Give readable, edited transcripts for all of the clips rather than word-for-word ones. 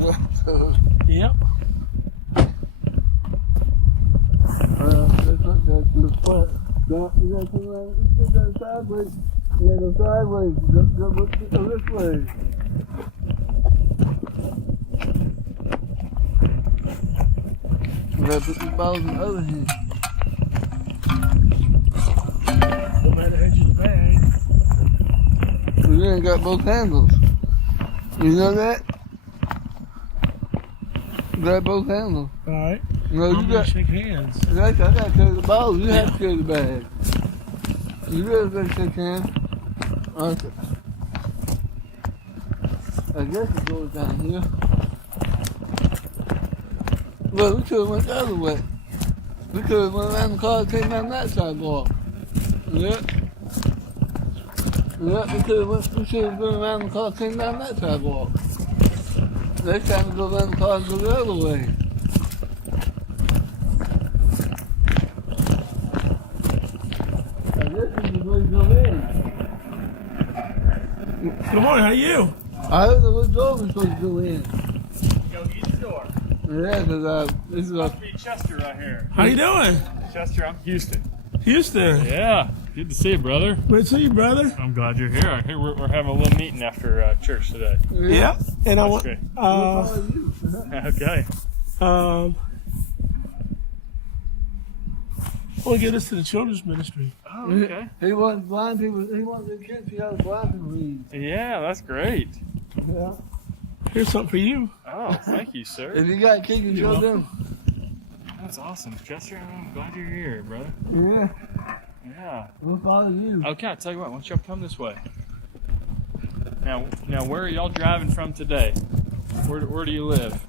Yep. Sideways. Yeah, go sideways. Go this way. We gotta put these balls in the other hand. No matter edge of the bag. We ain't got both handles. You know that? You got both handles. All right. No, I'm you gonna got. shake hands. I gotta carry the balls. You have to carry the bag. You really gotta shake hands. Okay. I guess it goes down here. Well, we could have went the other way. We could have went around the car and came down that sidewalk. Yep. Yep, we should have gone around the car and came down that sidewalk. Next time we go around the car and go the other way. I guess this is where you go in. Good morning. How are you? I don't know what door we're supposed to go in. Go east door. Yeah, because this is Must be Chester right here. How you doing? Chester, I'm Houston. Houston. Yeah, good to see you, brother. Good to see you, brother. I'm glad you're here. I hear we're having a little meeting after church today. Yep. And I want. great. Okay. I want to get this to the children's ministry. Oh, okay. He wants blind people. He wants the kids to see how the blind people read. Yeah, that's great. Yeah. Here's something for you. Oh, thank you, sir. If you got kids, you show them. That's awesome, Chester. I'm glad you're here, brother. Yeah. Yeah. We'll follow you. Okay, I'll tell you what. Why don't y'all come this way? Now, where are y'all driving from today? Where do you live?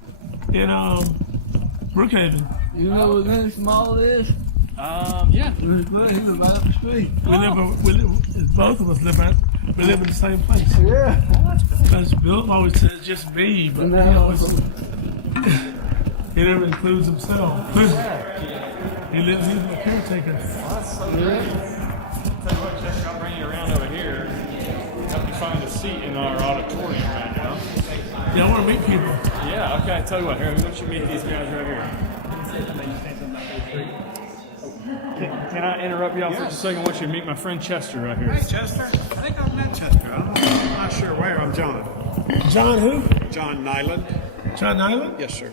In Brookhaven. You know what really small is? Yeah. He lives right up the street. Both of us live in the same place. Yeah. Because Bill always says just me, but he always he never includes himself. He's a caretaker. That's so great. Tell you what, Chester, I'll bring you around over here. Help you find a seat in our auditorium right now. Yeah, I want to meet people. Yeah, okay, tell you what, here, why don't you meet these guys right here? Can I interrupt y'all for just a second? I want you to meet my friend Chester right here. Hey, Chester. I think I've met Chester. I'm not sure where. I'm John. John who? John Nyland. John Nyland? Yes, sir.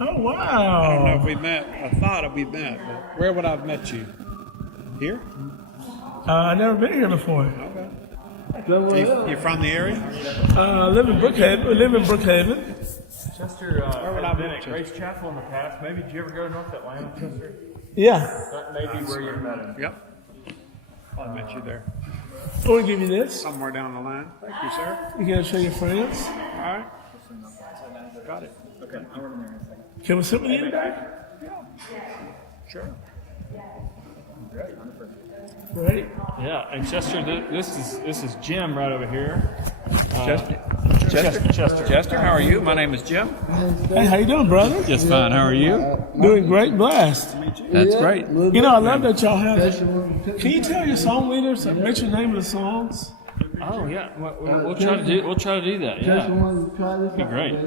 Oh, I don't know wow. if we met. I thought we met, but where would I have met you? Here? I've never been here before. Okay. You from the area? I live in Brookhaven. We live in Brookhaven. Chester, Where would I I've been meet at Chester? Grace Chapel in the past. Maybe, did you ever go to North Atlanta, Chester? Yeah. That may be where you met him. Yep. I met you there. I want to give you this. Somewhere down the line. Thank you, sir. You can show your friends. All right. Got it. Can we sit with you today? Sure. Great. Yeah, and Chester, this is Jim right over here. Chester. Chester, how are you? My name is Jim. Hey, how you doing, brother? Just fine. How are you? Doing great, blessed. That's great. You know, I love that y'all have it. Can you tell your song leaders, mention the name of the songs? Oh yeah, we'll try to do that. Yeah, be great.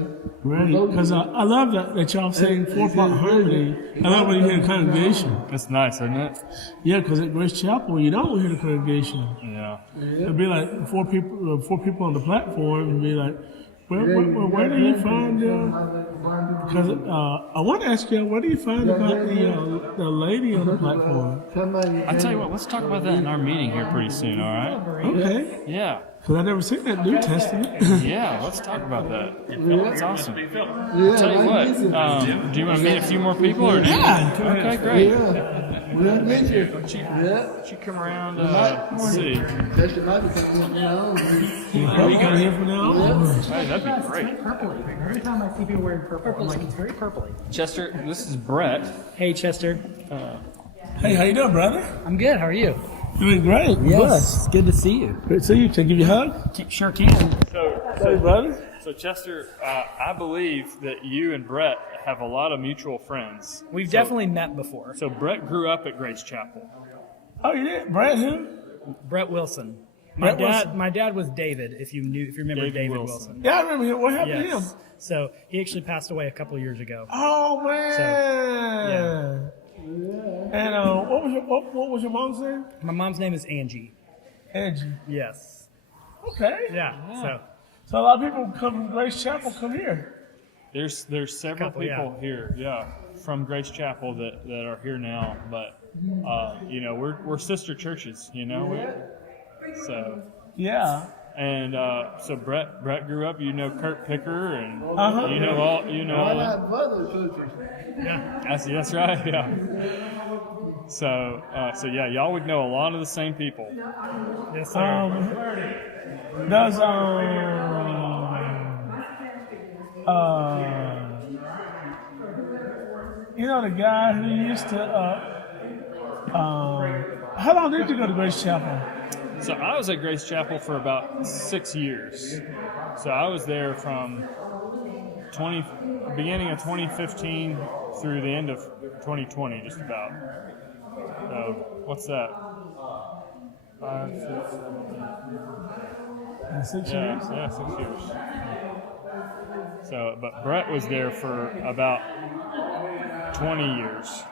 Great. Because I love that y'all sing 4-part harmony. I love when you hear the congregation. That's nice, isn't it? Yeah, because at Grace Chapel, you don't hear the congregation. Yeah. It'd be like four people on the platform, and be like, where do you find? Because I want to ask you, what do you find about the lady on the platform? I tell you what, let's talk about that in our meeting here pretty soon. All right? Okay, Yeah. because I never seen that New Testament. Yeah. Let's talk about that. That's awesome. Tell you what, do you want to meet a few more people, or do you? Yeah. Okay, great. We'll meet you. Why don't you come around? Let's see. Chester might be coming now. You probably got here from now on. Hey, that'd be great. Purpley. Every time I see people wearing purple, I'm like, it's very purpley. Chester, this is Brett. Hey, Chester. Hey, how you doing, brother? I'm good. How are you? Doing great. Blessed. Good to see you. Great to see you. Can I give you a hug? Sure can. Hey, brother. So Chester, I believe that you and Brett have a lot of mutual friends. We've definitely met before. So Brett grew up at Grace Chapel. Oh, you did? Brad who? Brett Wilson. My dad was David. If you remember David David Wilson. Wilson. Yeah, I remember him. What happened to him? Yes. So he actually passed away a couple years ago. Oh man. And what was your mom's name? My mom's name is Angie. Angie. Yes. Okay. Yeah. So a lot of people come from Grace Chapel come here. There's several Couple, people here, from Grace Chapel that are here now, but we're sister churches, So Yeah. and so Brett grew up. Kurt Picker, and Uh-huh. all. I have brothers, sisters. That's right. Yeah. So yeah, y'all would know a lot of the same people. Yes, sir. Does the guy who used to how long did you go to Grace Chapel? So I was at Grace Chapel for about 6 years. So I was there from beginning of 2015 through the end of 2020, just about. So what's that? 5, 6, 7, 8. 6 years. Yeah, 6 years. So, but Brett was there for about 20 years.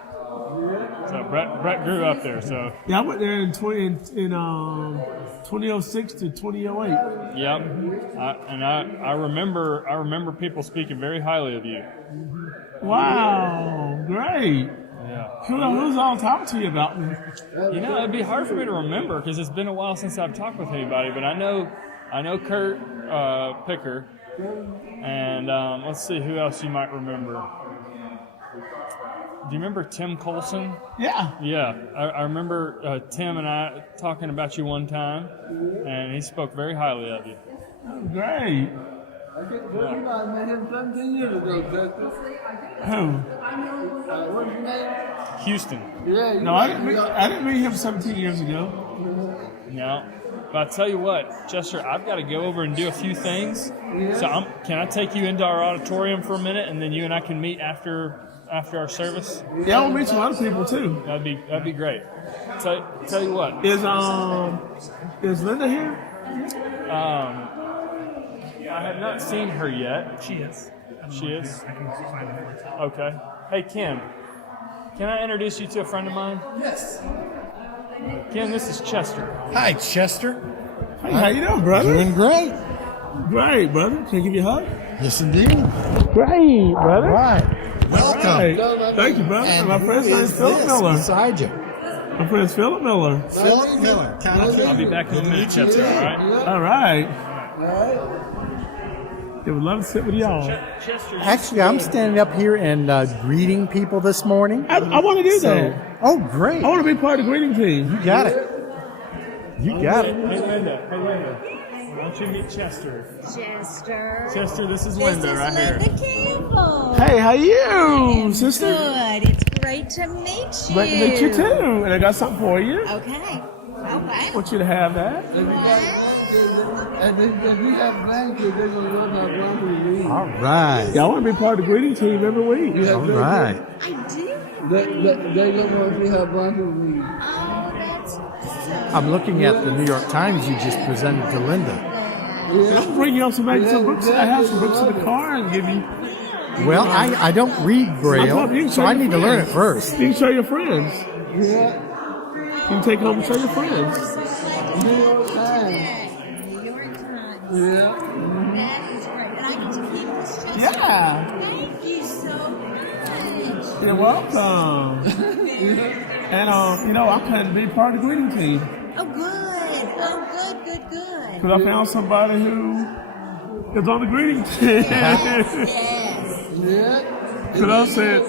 So Brett grew up there. So Yeah, I went there in 2006 to 2008. yep. I remember people speaking very highly of you. Wow, great. Yeah. Who's all talking to you about me? It'd be hard for me to remember because it's been a while since I've talked with anybody. But I know Kurt Picker, and let's see who else you might remember. Do you remember Tim Colson? Yeah. Yeah, I remember Tim and I talking about you one time, and he spoke very highly of you. Great. I met him 17 years ago, Chester. Who? What's his name? Houston. Yeah, No, I didn't meet him 17 years ago. No. But I tell you what, Chester, I've got to go over and do a few things. So can I take you into our auditorium for a minute, and then you and I can meet after our service? Yeah, I'll meet some other people too. That'd be great. Tell you what. Is Linda here? I have not seen her yet. She is. She is? I can find her. Okay. Hey, Ken. Can I introduce you to a friend of mine? Yes. Ken, this is Chester. Hi, Chester. Hey, how you doing, brother? Doing great. Great, brother. Can I give you a hug? Yes, indeed. Great, brother. Right. Welcome. Hey, thank you, brother. And My who friend's name is is Philip this Miller. beside you? My friend's Philip Miller. Philip Miller. I'll be back in a minute, Chester, all right? All right. They would love to sit with y'all. Actually, I'm standing up here and greeting people this morning. I want to do that. Oh, great. I want to be part of the greeting team. You got it. You got it. Hey, Linda. Why don't you meet Chester? Chester. Chester, this is This Linda is right here. Linda Campbell. Hey, how you, sister? Good. It's great to meet you. Great to meet you too. And I got something for you. Okay. I want you to have that. And if we have blankets, they're going to run our blankets. All right. Yeah, I want to be part of the greeting team every week. All right. I do. They don't want to see how blankets we. Oh, that's I'm looking at the New York Times you just presented to Linda. I'll bring you up some books. I have some books in the car and give you. Well, I don't read You Braille, can so show I your need to learn it friends. first. You can show your friends. Yeah. You can take home and show your friends. New York Times. New York Times. Yeah. That is great. And I get to keep this, Chester. Yeah. Thank you so much. You're welcome. And I'm planning to be part of the greeting team Oh, good. Oh, good. because I found somebody who is on the greeting team. Yes. Because I said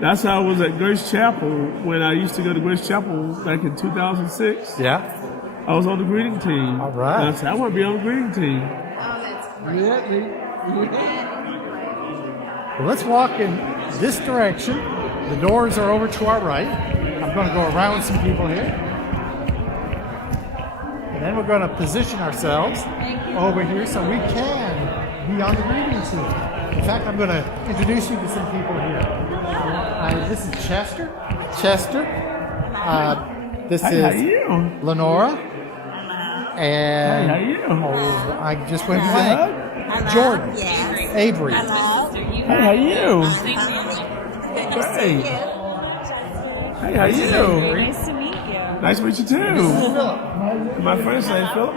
that's how I was at Grace Chapel when I used to go to Grace Chapel back in 2006. Yeah. I was on the greeting team. All right. And I said I want to be on the greeting team. Oh, that's great. Well, let's walk in this direction. The doors are over to our right. I'm going to go around some people here. And then we're going to position ourselves over here so we can be on the greeting team. In fact, I'm going to introduce you to some people here. This is Chester. This Hey, how is you? Lenora. And How you? I just went Hug? blank. Hello. Jordan. Yes. Avery. Hello. Hey, how you? Good to see Hey. you. Hey, how you? Nice to meet you. Nice to meet you too. My first name is Philip.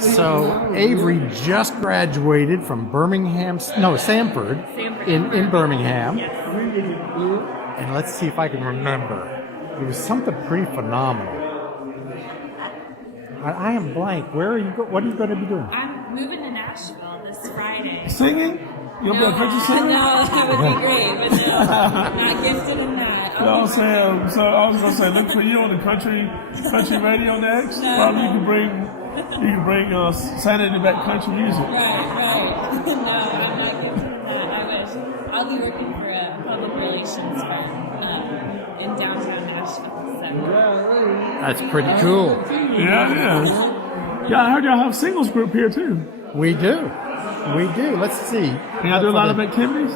So Avery just graduated from Samford in Birmingham. And let's see if I can remember. It was something pretty phenomenal. I am blank. Where are you? What are you going to be doing? I'm moving to Nashville this Friday. Singing? You'll be a country singer? No, that would be great, but no, not gifted in that. You know what I'm saying? So I was gonna say, look for you on the country radio next. Probably you can bring Saturday Night Country music. Right. No, I'm not gifted in that. I wish. I'll be working for a public relations firm in downtown Nashville. So. That's pretty cool. Yeah, it is. Yeah, I heard y'all have a singles group here too. We do. Let's see. Can y'all do a lot of activities?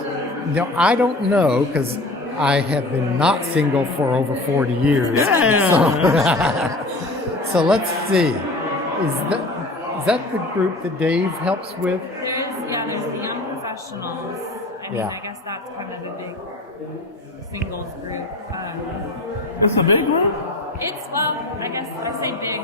No, I don't know because I have been not single for over 40 years. Yeah. So let's see. Is that the group that Dave helps with? There's the Young Professionals. I mean, Yeah. I guess that's kind of a big singles group. It's a big group? I guess I say big,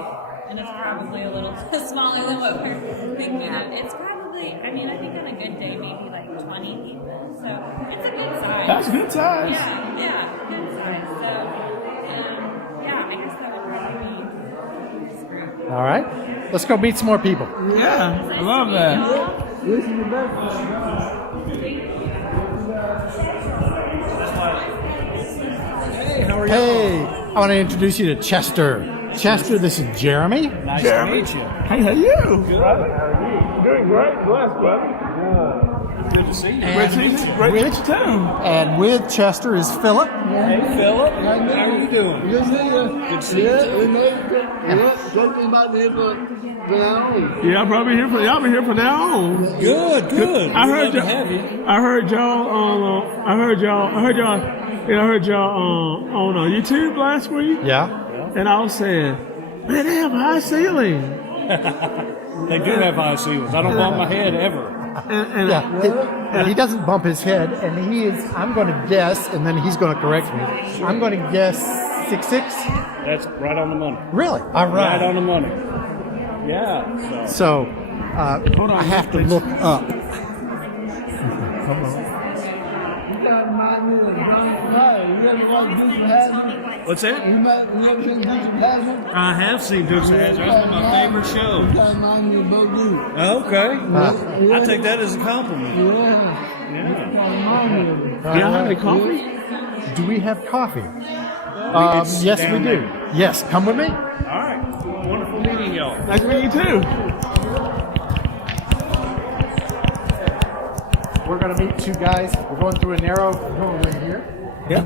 and it's probably a little smaller than what we're thinking of. It's probably, I think on a good day, maybe like 20 people. So it's a good size. That's a good size. Yeah, good size. So, I guess that would probably be this group. All right. Let's go meet some more people. Yeah, I love that. Hey, I want to introduce you to Chester. Chester, this is Jeremy. Nice Jeremy. to meet you. Hey, how you? Good. How are you? Doing great. Blessed, brother. Good to see you. Great to meet you. Great to meet you too. And with Chester is Philip. Hey, Philip. How are you doing? Good to see you. Yeah, I'll probably here for y'all. Be here from now on. Good. I heard We'd y'all. love to have you. I heard y'all on. I heard y'all on YouTube last week, Yeah. and I was saying, man, they have a high ceiling. They do have high ceilings. I don't bump my head ever. And Yeah. He doesn't bump his head, and he is. I'm going to guess, and then he's going to correct me. I'm going to guess 6'6". That's right on the money. Really? All Right right. on the money. Yeah. So I have to look up. What's that? I have seen Dukes of Hazzard. That's one of my favorite shows. Okay. I take that as a compliment. Yeah. y'all have any coffee? Do we have coffee? Yes, we down do. there. Yes, come with me. All right. Wonderful meeting y'all. Nice to meet you too. We're going to meet two guys. We're going through a narrow doorway here. Yep.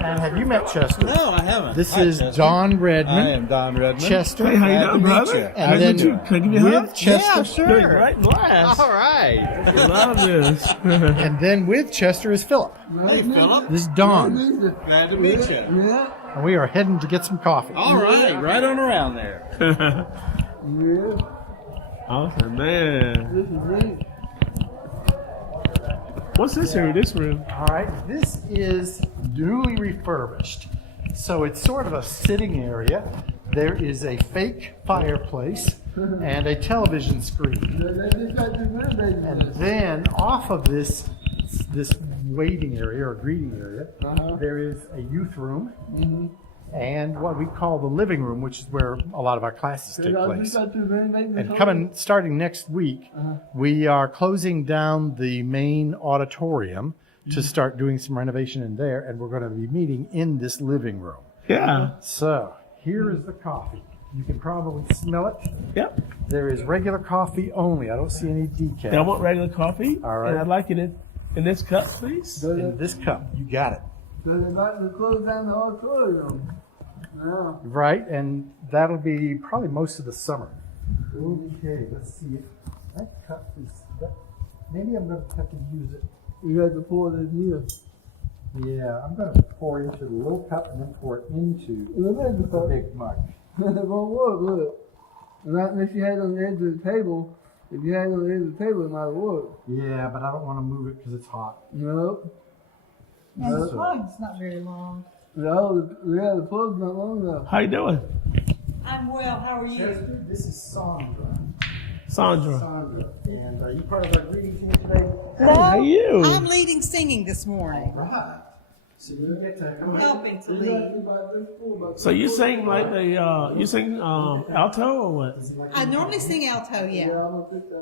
And have you met Chester? No, I haven't. This Hi, is Chester. Don Redmond. I am Don Redmond. Chester. Hey, how you Glad doing, to meet brother? you. And Nice to then meet you. Can I give you a hug? with Chester. Yeah, sure. Doing great. Blast. All right. I love this. And then with Chester is Philip. Hey, Philip. This is Don. Glad to meet you. And we are heading to get some coffee. All right. Right on around there. Awesome, man. What's this here? This room? All right, this is newly refurbished. So it's sort of a sitting area. There is a fake fireplace and a television screen. And then off of this waiting area or greeting area, there is a youth room and what we call the living room, which is where a lot of our classes take place. And starting next week, we are closing down the main auditorium to start doing some renovation in there, and we're going to be meeting in this living room. Yeah. So here is the coffee. You can probably smell it. Yep. There is regular coffee only. I don't see any decaf. I want regular coffee. All right. And I'd like it in this cup, please. In this cup. You got it. Right, and that'll be probably most of the summer. Okay, let's see if that cup is. Maybe I'm going to have to use it. You have to pour it in here. Yeah, I'm going to pour into the little cup and then pour it into the big mug. It won't work, will it? Not unless you had it on the edge of the table. If you had it on the edge of the table, it might work. Yeah, but I don't want to move it because it's hot. No. And the plug's not very long. No, the plug's not long enough. How you doing? I'm well. How are you? This is Sandra. Sandra. Sandra. And are you part of our greeting team today? How you? I'm leading singing this morning. Right. So you get to come Helping to lead. So you sing like the you sing alto or what? I normally sing alto, yeah.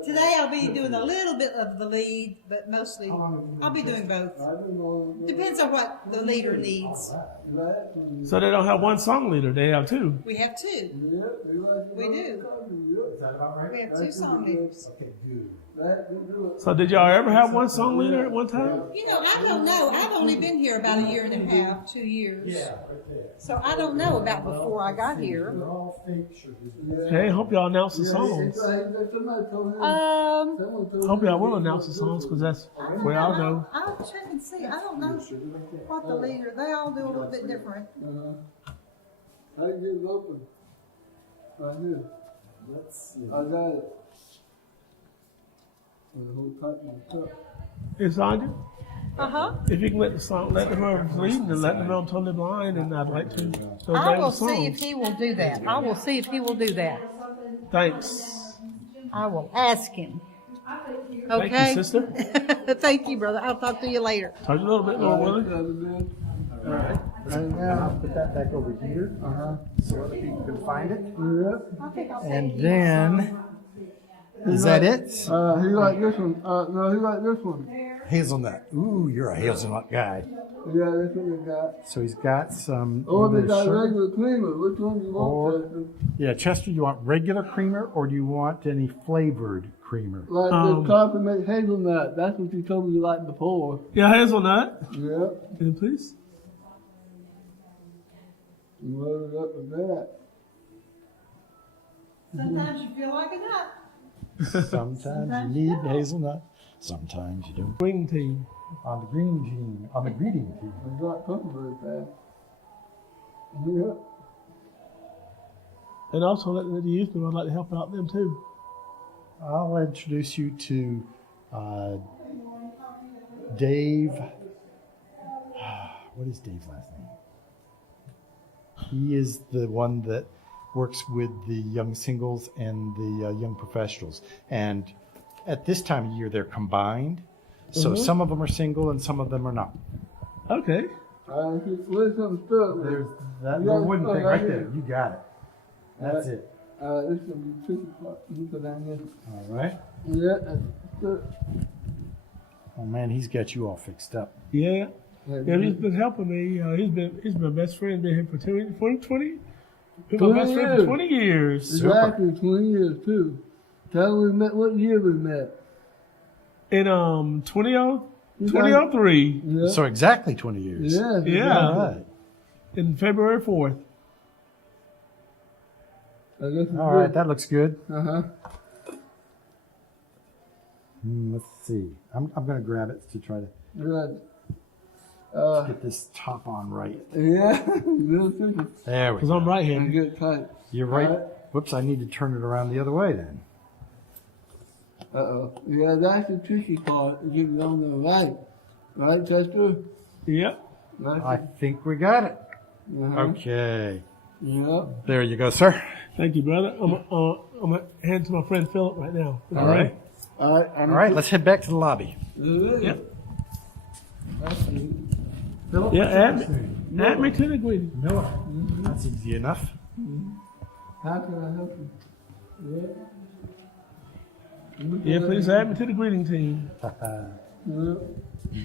Today I'll be doing a little bit of the lead, but mostly I'll be doing both. Depends on what the leader needs. So they don't have one song leader; they have two. We have two. We do. Is that about right? We have two song leaders. Okay, good. So did y'all ever have one song leader at one time? You know, I don't know. I've only been here about a year and a half, 2 years. Yeah, right there. So I don't know about before I got here. They're all fake sugars. Hey, hope y'all announce the songs. Hope y'all will announce the songs because that's where I'll go. I'll check and see. I don't know what the leader. They all do a little bit different. I can get it open. Right here. Let's see. I got it. With the whole type of cup. Hey, Sandra, If if you can let whoever's leading and let them know I'm totally blind, and I'd like to. So I they will the see if songs. he will do that. I will see if he will do that. Thanks. I will ask him. Thank you, Okay? sister. Thank you, brother. I'll talk to you later. Talk a little bit more, Willie. All right. And now I'll put that back over here so other people can find it. And then, is that it? He like this one. No, he like this one. Hazelnut. Ooh, you're a hazelnut guy. Yeah, that's what we got. So he's got some. Oh, they either got sugar- regular creamer. Which one do you want, Chester? Yeah, Chester, you want regular creamer or do you want any flavored creamer? Like the coffee made hazelnut. That's what you told me you liked before. Yeah, hazelnut. Yeah. And please. You load it up with that. Sometimes you feel like a nut. Sometimes you need hazelnut, sometimes you don't. Green team. On the green team, on the greeting team. It's not cooking very fast. Yeah. And also let the youth know I'd like to help out them too. I'll introduce you to Dave. What is Dave's last name? He is the one that works with the young singles and the young professionals. And at this time of year, they're combined. So some of them are single and some of them are not. Okay. Where's some stuff? There's that little wooden thing right there. You got it. That's it. This is going to be tricky part. You put down here. All right. Yeah, that's good. Oh man, he's got you all fixed up. Yeah. Yeah, he's been helping me. He's been my best friend. Been here for 20. Been my best friend for 20 years. Exactly, 20 years too. Tell me we met. What year we met? In 2003. Yeah. So exactly 20 years. Yeah. Yeah. All right. In February 4th. All right, that looks good. Uh-huh. Let's see. I'm going to grab it to try to Good. get this top on right. Yeah. Real tricky. There we Because go. I'm right And handed. get tight. You're right. All right. Whoops, I need to turn it around the other way then. Uh-oh. Yeah, that's the tricky part. Get it on the right. Right, Chester? Yep. Right. I think we got it. Uh-huh. Okay. Yep. There you go, sir. Thank you, brother. I'm going to hand it to my friend Philip right now. All right. All right. All right, let's head back to the lobby. Yep. Philip, Yeah, add me to the greeting. Miller. That's easy enough. How can I help you? Yeah, please add me to the greeting team.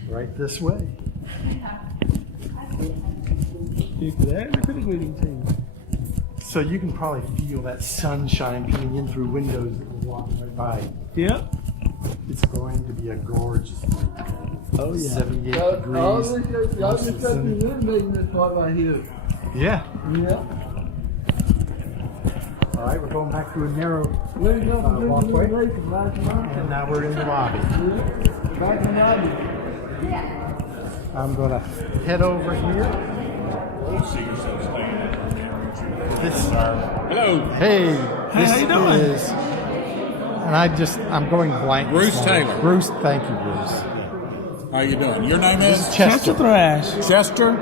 Right this way. You can add me to the greeting team. So you can probably feel that sunshine coming in through windows that we're walking right by. Yep. It's going to be a gorgeous night. Oh, yeah. 78 Y'all degrees. just got me renovating this part right here. Yeah. Yeah. All right, we're going back through a narrow, Where's the walkway. renovation? Back in the lobby. and now we're in the lobby. Yeah. Back in the lobby. I'm going to head over here. This, Hello. hey, Hey, this how you doing? is, and I'm going blank. this Bruce morning. Taylor. Bruce, thank you, Bruce. How you doing? Your name is Chester Thrash. Chester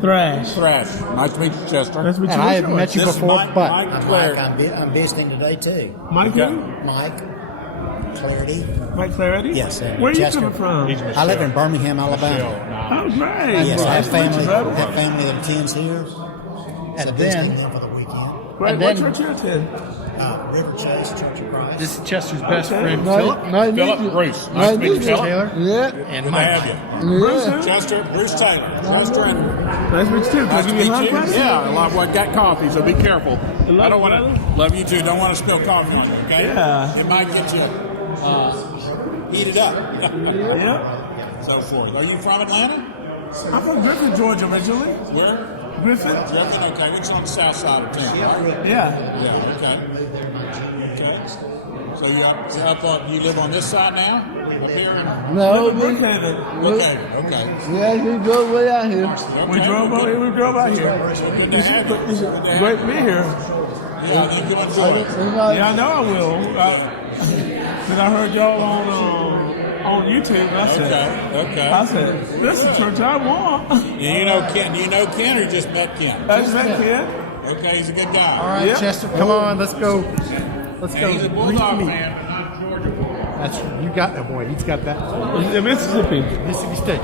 Thrash. Thrash. Nice to meet you, Chester. That's what And I have met you This is before, Mike, but Mike Mike, Clarity. I'm visiting today too. Mike Okay. who? Mike Clarity. Mike Clarity? Yes, sir. Where are you Chester. coming from? I live in Birmingham, Alabama. Oh, great. Yes, I have Nice to meet you, family. brother. Have family that attends here. And so then- visiting them for the weekend. Great. and What then- church you attend? River Chase Church of Christ. this is Chester's best Okay. friend, Philip. Philip Bruce. Nice to meet you, Philip. Taylor. Yeah. And Good to Mike. have you. Bruce, who? Chester, Bruce Taylor. Chester and Nice to meet you, too. Can I nice to give you a hug, meet you. buddy? Yeah, well, I got coffee, so be careful. love I don't you, want to love you too. Don't want to spill coffee on you, okay? Yeah. It might get you heated up. Yeah. So forth. Are you from Atlanta? I'm from Griffin, Georgia, originally. Where? Griffin? Griffin. Okay, it's on the south side of town, right? Yeah. Yeah. Okay. Okay. So you live on this side now? Up here? No, Brookhaven. Okay. Okay. yeah, we go way out here. We drove out here. We drove out here. Good to have you. Good to have Great you. to be here. Yeah, I think you'll enjoy it. Yeah, I know I will. Because I heard y'all on YouTube. And I said, Okay. this is the church I want. You know Ken? Do you know Ken or you just met Ken? I just met Ken. Okay, he's a good guy. All right, Yeah. Chester, come on, let's go. Let's And go. he's a Meet Bulldog me. fan, but not a Georgia boy. That's you got that boy. He's got that. In Mississippi. Mississippi State.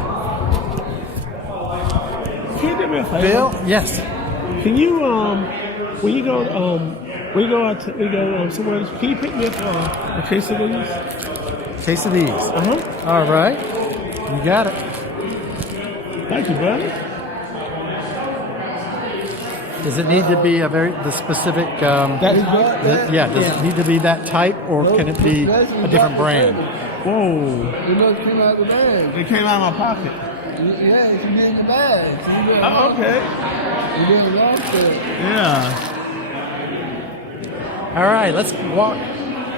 Can you do me a favor? Bill, yes. Can you when you go out to somewhere, can you pick me up a case of these? Case of these. All right, you got it. Thank you, brother. Does it need to be the specific? Does it need to be that type, or can it be a different brand? Whoa! It must come out the bag. It came out of my pocket. Yeah, it's in the bag. Oh, okay. You did the wrong thing. Yeah. All right, let's walk.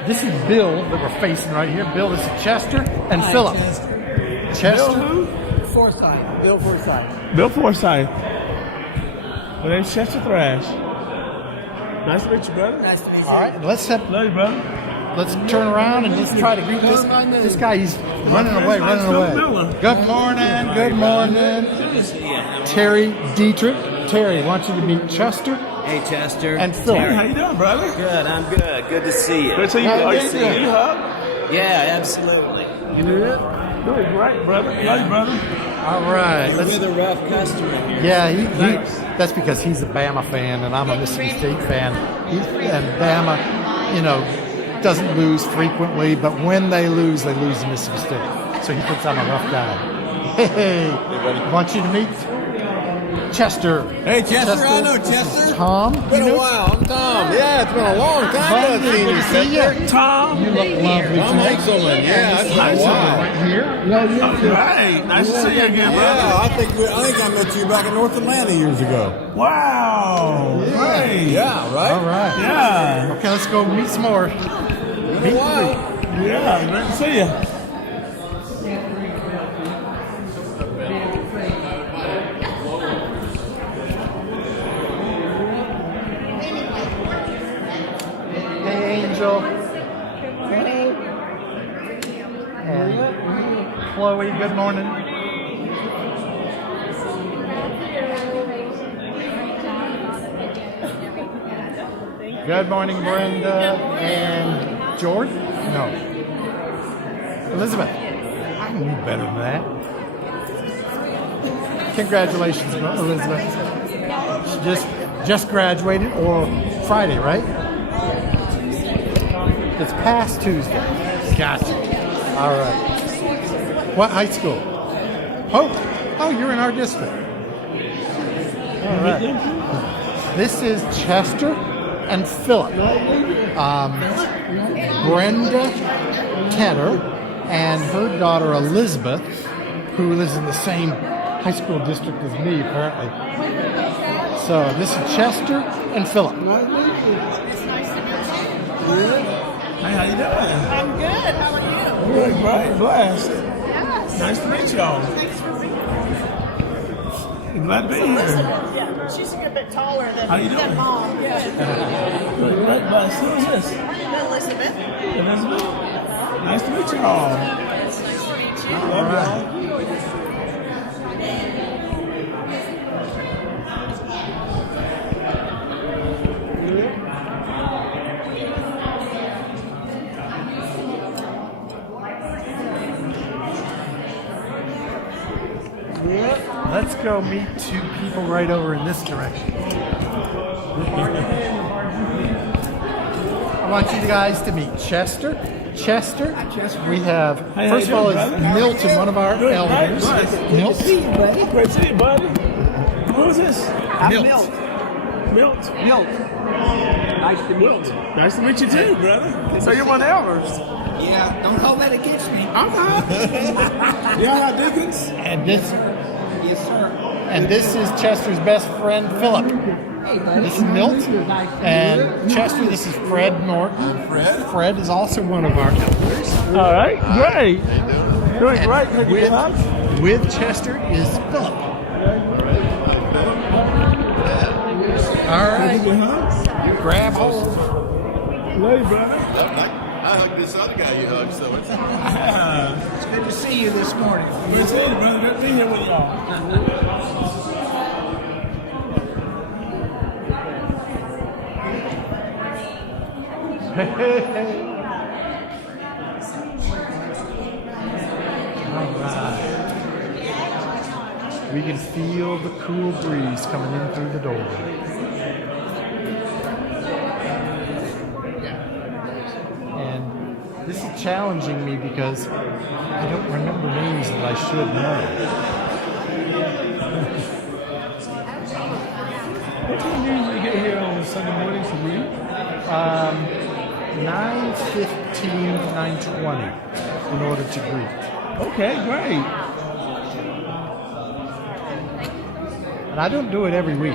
This is Bill that we're facing right here. Bill, this is Chester and Philip. Bill Chester. who? Forsyth. Bill Forsyth. Bill Forsyth. My name's Chester Thrash. Nice to meet you, brother. Nice to meet you. All right, let's Love you, brother. turn around and let's try to greet this guy. He's running away. Miller. Good morning. Good morning. Terry Dietrich. Terry, I want you to meet Chester Hey, Chester. and Hey, Philip. how you doing, brother? Good, I'm good. Good to see you. Good to see you. Are you you hug? Yeah, absolutely. You did? Doing great, brother. Love you, brother. All right. You're let's- with a rough customer here. Yeah, that's because he's a Bama fan and I'm a Mississippi State fan. And Bama, doesn't lose frequently, but when they lose to Mississippi State. So he thinks I'm a rough guy. Hey, I want you to meet Chester. Hey, Chester. I know Chester. Tom. Been a while. I'm Tom. Yeah, it's been a long time. Good to see you. Tom. You look lovely Tom tonight. Excellent. Yeah, that's been a while. Right here. Hey, nice to see you again, brother. Yeah, I think I met you back in North Atlanta years ago. Wow. Great. Yeah, right? All right. Yeah. Okay, let's go meet some more. Meet Wow. Yeah. Great to see you. Hey, Angel. And Chloe, good morning. Good morning, Brenda and George. No, Elizabeth. I knew better than that. Congratulations, Elizabeth. She just graduated, or Friday, right? It's past Tuesday. Gotcha. All right. What high school? Oh, you're in our district. All right. This is Chester and Philip. Brenda Tedder and her daughter Elizabeth, who lives in the same high school district as me, apparently. So this is Chester and Philip. Hey, how you doing? I'm good. How are you? Good, great, blessed. Yes. Nice to meet y'all. Thanks for being here. Glad to be here. Yeah, she's a bit taller than How you doing? than mom. Good. Great, boss. Who's this? Elizabeth. Elizabeth? Nice to meet you all. Nice to meet you. Love y'all. Let's go meet two people right over in this direction. I want you guys to meet Chester. Chester, we have, Hey, first of how all, you is doing, brother? Milton, one of our Good, elders. nice. Milton. Great to see you, buddy. Who's this? Milt. Milt. Nice to meet you. Nice to meet you too, brother. So you're one of the elders. Yeah, don't hold that against me. I'm not. Y'all got Dickens? And this, Yes, sir. and this is Chester's best friend, Philip. This is Milt. And Chester, this is Fred Norton. Fred is also one of our elders. All right, great. Doing great. Take a With, good hug. with Chester is Philip. All Take a right, good hug. grab hold. Love you, brother. I hugged this other guy you hugged, so it's. It's good to see you this morning. Good to see you, brother. Good to be here with y'all. We can feel the cool breeze coming in through the door. And this is challenging me because I don't remember names that I should know. What time do you usually get here on Sunday mornings to read? 9:15 to 9:20 in order to greet. Okay, great. And I don't do it every week.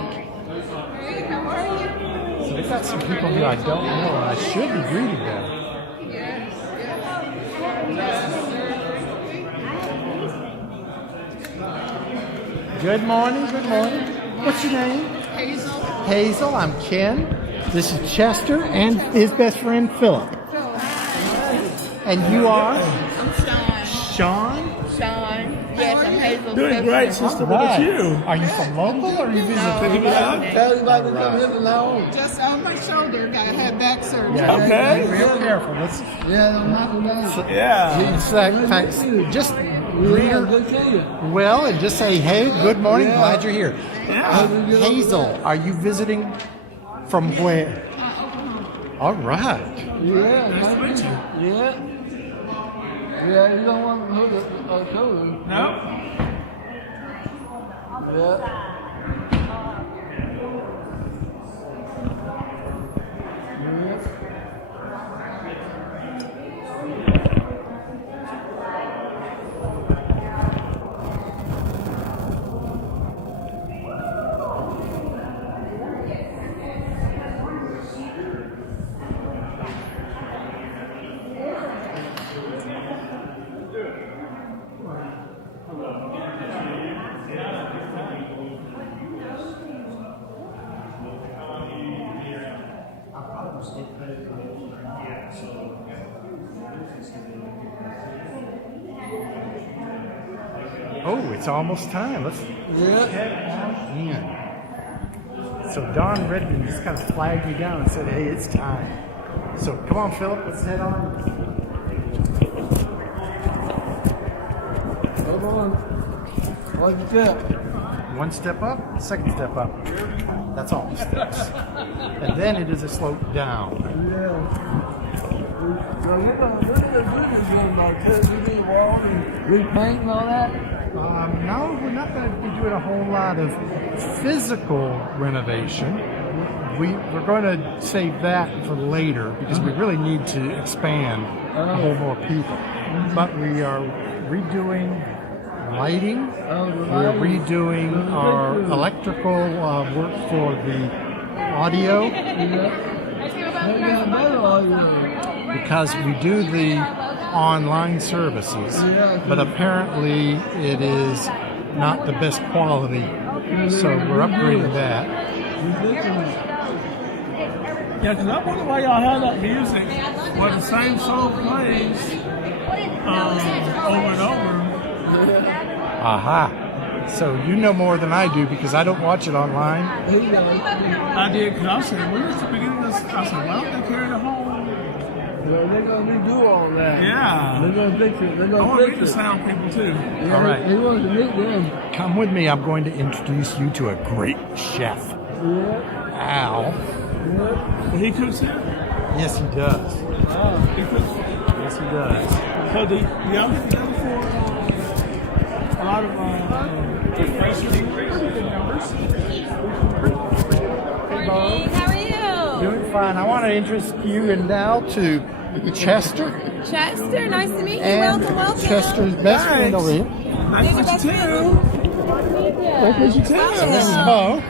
So they've got some people who I don't know, and I should be greeting them. Good morning, good morning. What's your name? Hazel. Hazel, I'm Ken. This is Chester and his best friend, Philip. And you are? I'm Sean. Sean? Sean. Yes, I'm Hazel's Doing best great, friend. sister. What about you? Are you from local or are you visiting? No, Take a good hug. Tell everybody to come here now. Just on my shoulder. I had back surgery. Yeah, Okay. be real careful. Let's Yeah, I'm not today. Yeah. thanks. Just greet her well and just say, hey, good morning, glad you're here. Yeah. Hazel, are you visiting from where? All right. Yeah, Nice to meet you. yeah. Yeah, you don't want to put a cover. No? Yeah. Oh, it's almost time. Let's head on in. So Don Redmond just kind of flagged me down and said, hey, it's time. So come on, Philip, let's head on. Come on. One step. One step up, second step up. That's all the steps. And then it is a slope down. Yeah. So you're going to do the business game like this. You need wall and repaint and all that? No, we're not going to be doing a whole lot of physical renovation. We're going to save that for later because we really need to expand a whole more people. But we are redoing lighting. We're redoing our electrical work for the audio because we do the online services, but apparently it is not the best quality So we're upgrading that. Yeah, because I wonder why y'all have that music where the same song plays over and over. Aha. So you know more than I do because I don't watch it online. I did, because I said, when is the beginning of this? I said, why don't they carry the whole? Well, they're going to redo all that. Yeah. They're going to fix it. They're I want going to to meet fix the it. sound people too. Yeah, All right. He wants to meet them. Come with me. I'm going to introduce you to a great chef, Yeah. Al. Yeah. But he cooks here? Yes, he does. He cooks. Yes, he does. So y'all get together for a lot of Morning, how are you? Doing fine. I want to introduce you and Al to Chester Chester, nice to meet you. and Welcome, welcome. Chester's best friend over here. nice to meet you too. Nice to meet you too. And this is Bo.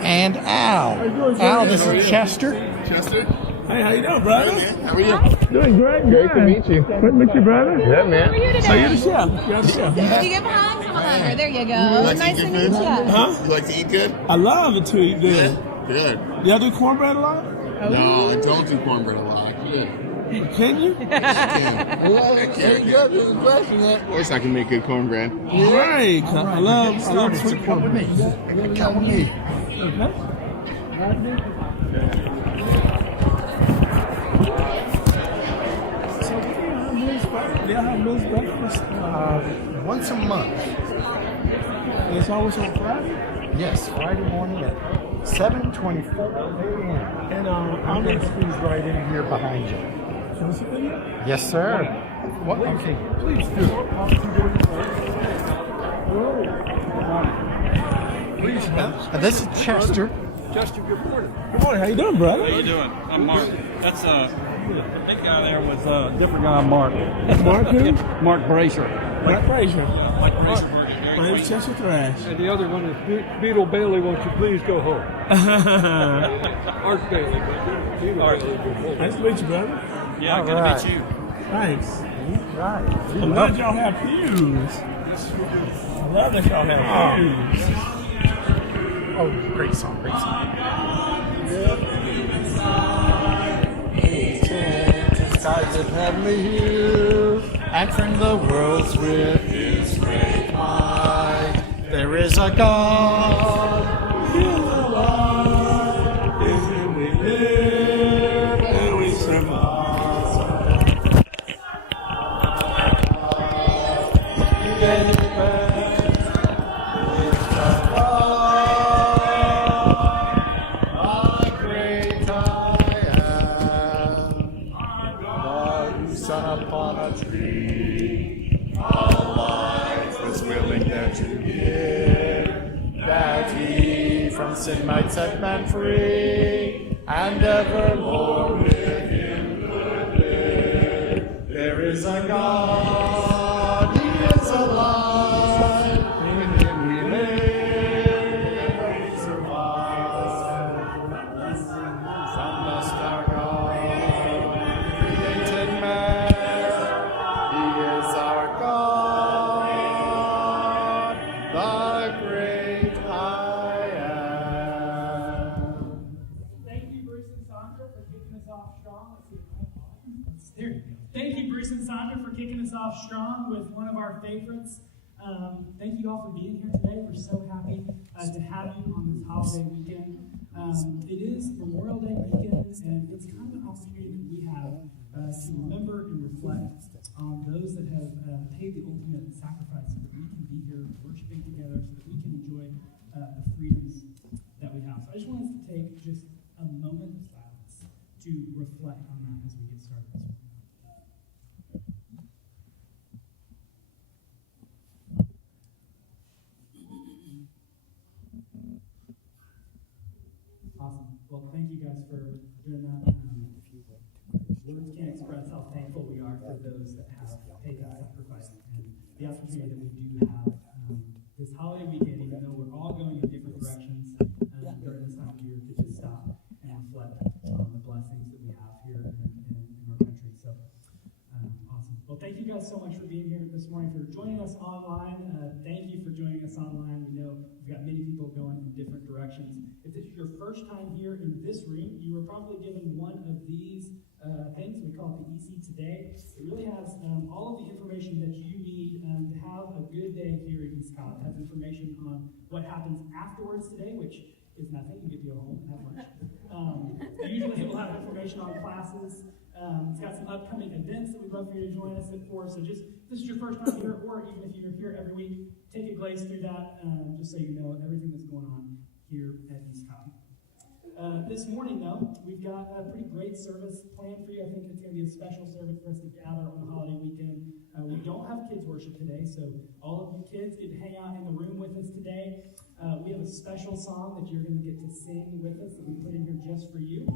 And Al. Al, this is Chester. Chester. Hey, how you doing, brother? How are you? Doing great. Great to meet you. Great to meet you, brother. Yeah, man. How are you today? So you're the chef. You're the chef. Did you get behind? Come on, there you go. like to Nice eat to good meet food? you. Huh? You like to eat good? I love it to eat good. Good. Y'all do cornbread a lot? No, I don't do cornbread a lot. I could. Can you? I can. Of course I can make good cornbread. Great. I love sweet Come with cornbread. me. Come with me. So do y'all have Mill's breakfast? Once a month. It's always on Friday? Yes, Friday morning at 7:24 a.m. And I'm going to squeeze right in here behind you. Can I see that? Yes, sir. What? Okay, please do. This is Chester. Chester, good morning. Good morning. How you doing, brother? How you doing? I'm Mark. That's that guy there was a different guy, Mark. Mark who? Mark Brazier. Mark Frazier. My name's Chester Thrash. And the other one is Beetle Bailey. Won't you please go home? Art Bailey. Art. Nice to meet you, brother. Yeah, All good right. to meet you. Thanks. Right. I'm glad y'all have pews. I love that y'all have pews. Oh, great song, great song. Skies that have me here, anchoring the worlds with His great might. There is a God. He is alive. In Him we live and we survive. Upon a tree, our life was willing there to give, that He from sin might set man free, and evermore with Him could live. There is a God, He is alive, in Him we live and we survive. From the star God created man. Thank you, Bruce and Sandra, for kicking us off strong with one of our favorites. Thank you all for being here today. We're so happy to have you on this holiday weekend. It is Memorial Day weekend, and it's kind of an opportunity that we have to remember and reflect on those that have paid the ultimate sacrifice so that we can be here worshiping together, so that we can enjoy the freedoms that we have. So I just want us to take just a moment of silence to reflect on that as we get started this week. Awesome. Well, thank you guys for doing that. Words can't express how thankful we are for those that have paid that sacrifice and the opportunity that we do have this holiday weekend, even though we're all going in different directions during this time of year, to just stop and reflect on the blessings that we have here in our country. So, awesome. Well, thank you guys so much for being here. this morning, for joining us online. Thank you for joining us online. We know we've got many people going in different directions. If this is your first time here in this room, you were probably given one of these things. We call it the EC Today. It really has all of the information that you need to have a good day here at East Cobb. It has information on what happens afterwards today, which is nothing. You get to go home and have lunch. Usually it will have information on classes. It's got some upcoming events that we'd love for you to join us for. So just, if this is your first time here, or even if you're here every week, take a glaze through that, just so you know everything that's going on here at East Cobb. This morning, though, we've got a pretty great service planned for you. I think it's going to be a special service for us to gather on the holiday weekend. We don't have kids worship today, so all of you kids get to hang out in the room with us today. We have a special song that you're going to get to sing with us that we put in here just for you.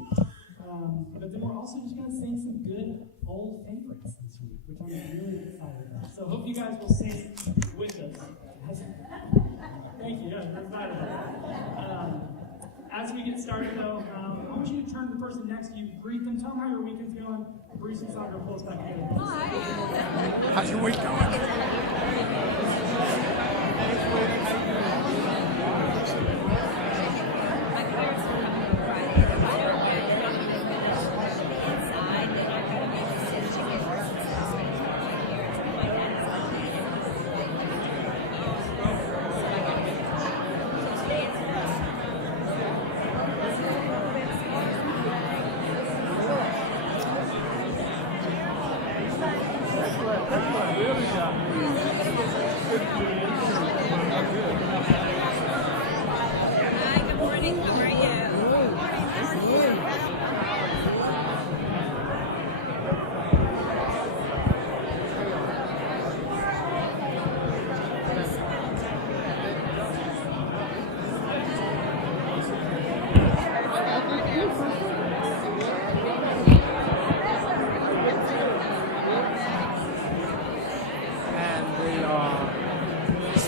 But then we're also just going to sing some good old favorites this week, which I'm really excited about. So I hope you guys will sing with us. Thank you. Yeah, we're excited about that. As we get started, though, I want you to turn to the person next to you, greet them, tell them how your weekend's going. Bruce and Sandra, pull us back together. Hi. How's your week going?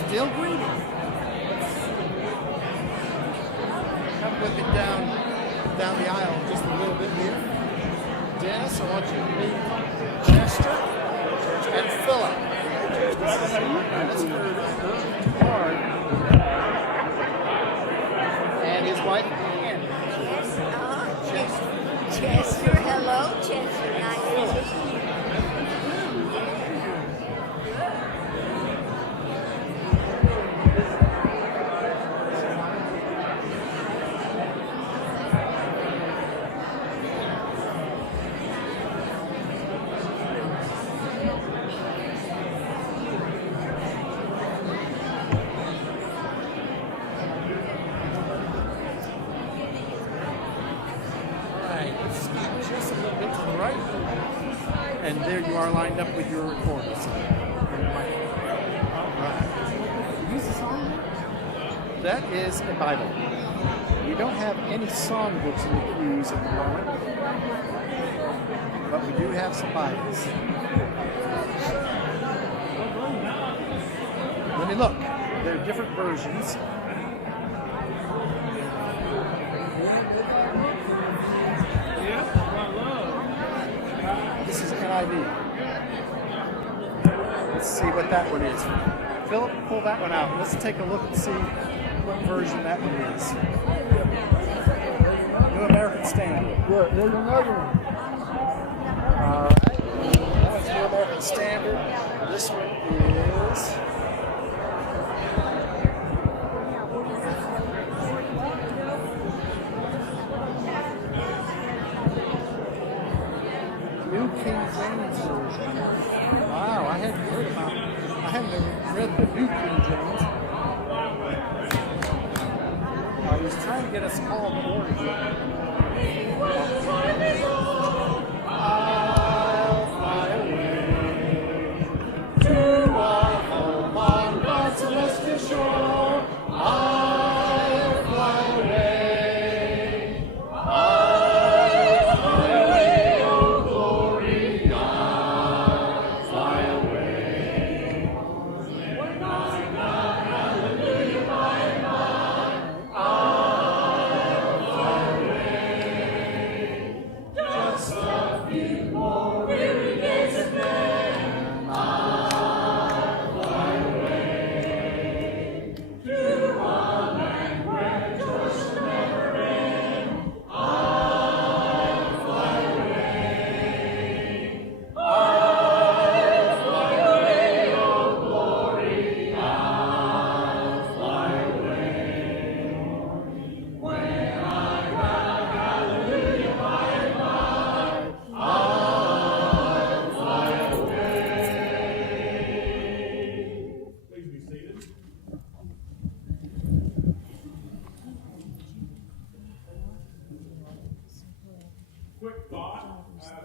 Still breathing. Come with it down the aisle just a little bit here. Dennis, I want you to meet Chester and Philip. That's Hard. And his wife, Ann. Chester, hello, Chester. Nice to meet you. And there you are lined up with your recorders. All right. Use the song? That is a Bible. We don't have any songbooks in the pews at the moment, but we do have some Bibles. Let me look. There are different versions. This is NIV. Let's see what that one is. Philip, pull that one out. Let's take a look and see what version that one is. New American Standard. Good. There's another one. All right. That one's New American Standard. This one is... New King James Version. Wow, I hadn't heard about it. I haven't read the New King James. He was trying to get us all bored again. I'll fly away to our home on God's celestial shore. I'll fly away. I'll fly away, oh glory, God, fly away. When I sing out hallelujah by and by, I'll fly away.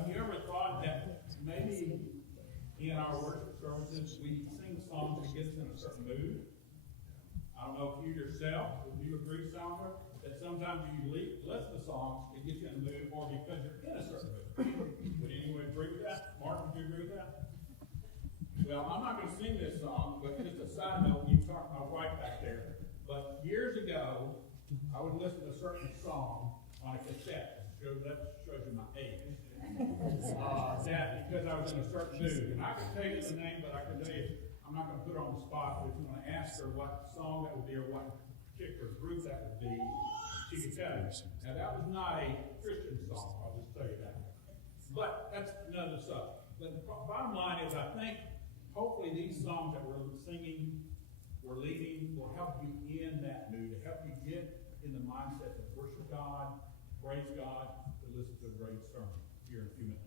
Have you ever thought that maybe in our worship services we sing songs that get us in a certain mood? I don't know if you yourself, would you agree, Sandra, that sometimes you listen to songs, it gets you in the mood, or because you're in a certain mood. Would anyone agree with that? Mark, would you agree with that? Well, I'm not going to sing this song, but just a side note, you talked to my wife back there. But years ago, I would listen to a certain song on a cassette. That shows you my age. That because I was in a certain mood. And I can tell you the name, but I can tell you, I'm not going to put her on the spot, but if you want to ask her what song that would be or what particular group that would be, she could tell you. Now, that was not a Christian song, I'll just tell you that. But that's another subject. But the bottom line is, I think, hopefully these songs that we're singing, we're leading, will help you in that mood, to help you get in the mindset to worship God, praise God, to listen to a great sermon here in a few minutes.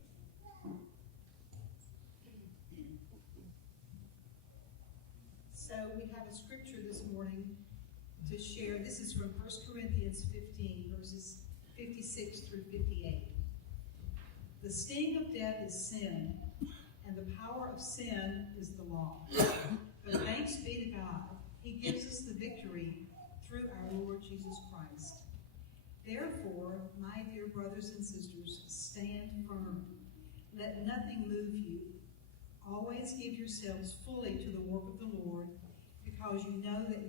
So we have a scripture this morning to share. This is from 1 Corinthians 15, verses 56 through 58. The sting of death is sin, and the power of sin is the law. But thanks be to God, he gives us the victory through our Lord Jesus Christ. Therefore, my dear brothers and sisters, stand firm. Let nothing move you. Always give yourselves fully to the work of the Lord, because you know that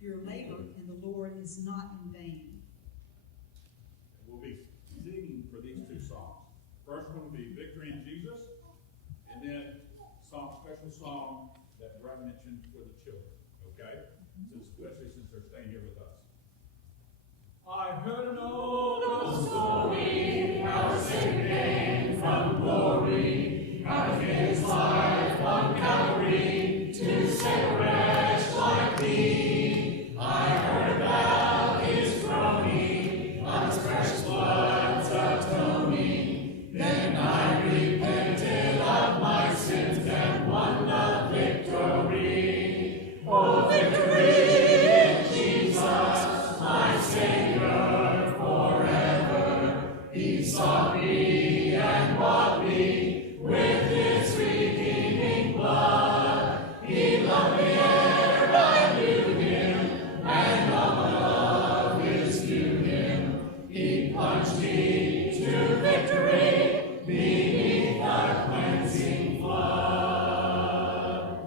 your labor in the Lord is not in vain. We'll be singing for these two songs. First one will be Victory in Jesus, and then special song that Brett mentioned for the children, okay? Especially since they're staying here with us. I heard an old story, how a Savior came from glory, how he gave his life on Calvary to save a wretch like me. I heard about his groaning, on his precious blood's atoning. Then I repented of my sins and won the victory. Oh, victory in Jesus, my Savior forever. He sought me and bought me with his redeeming blood. He loved me ere I knew him, and all my love is due him. He plunged me to victory beneath the cleansing flood.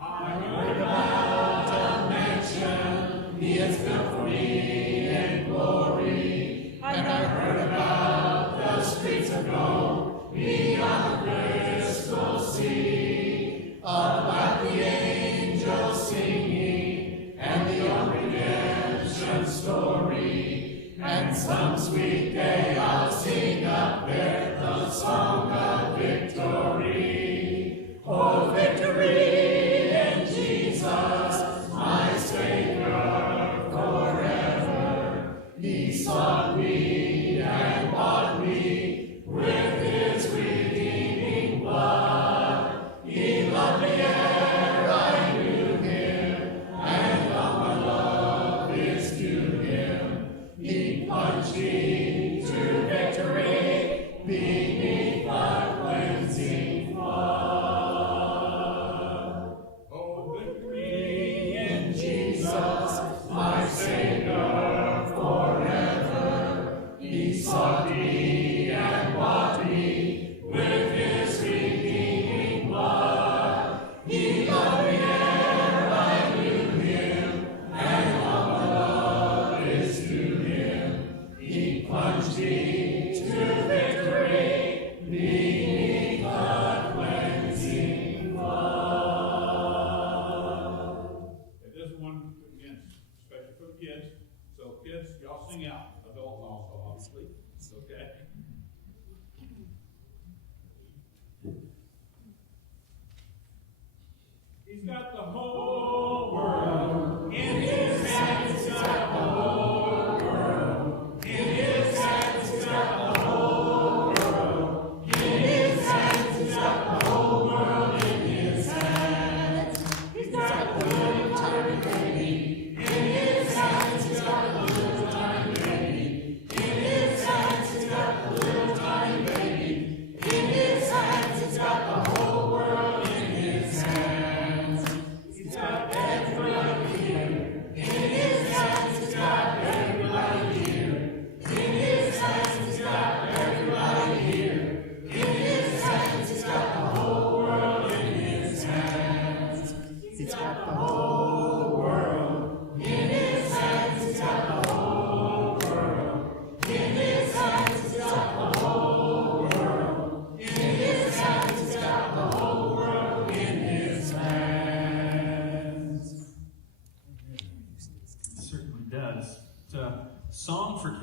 I heard about a mansion he has built for me in glory, and I heard about the streets of gold beyond the crystal sea, about the angels singing and the old redemption story. And some sweet day I'll sing up there the song of victory. Oh, victory in Jesus, my Savior forever. He sought me and bought me with his redeeming blood. He loved me ere I knew him, and all my love is due him. He plunged me to victory beneath the cleansing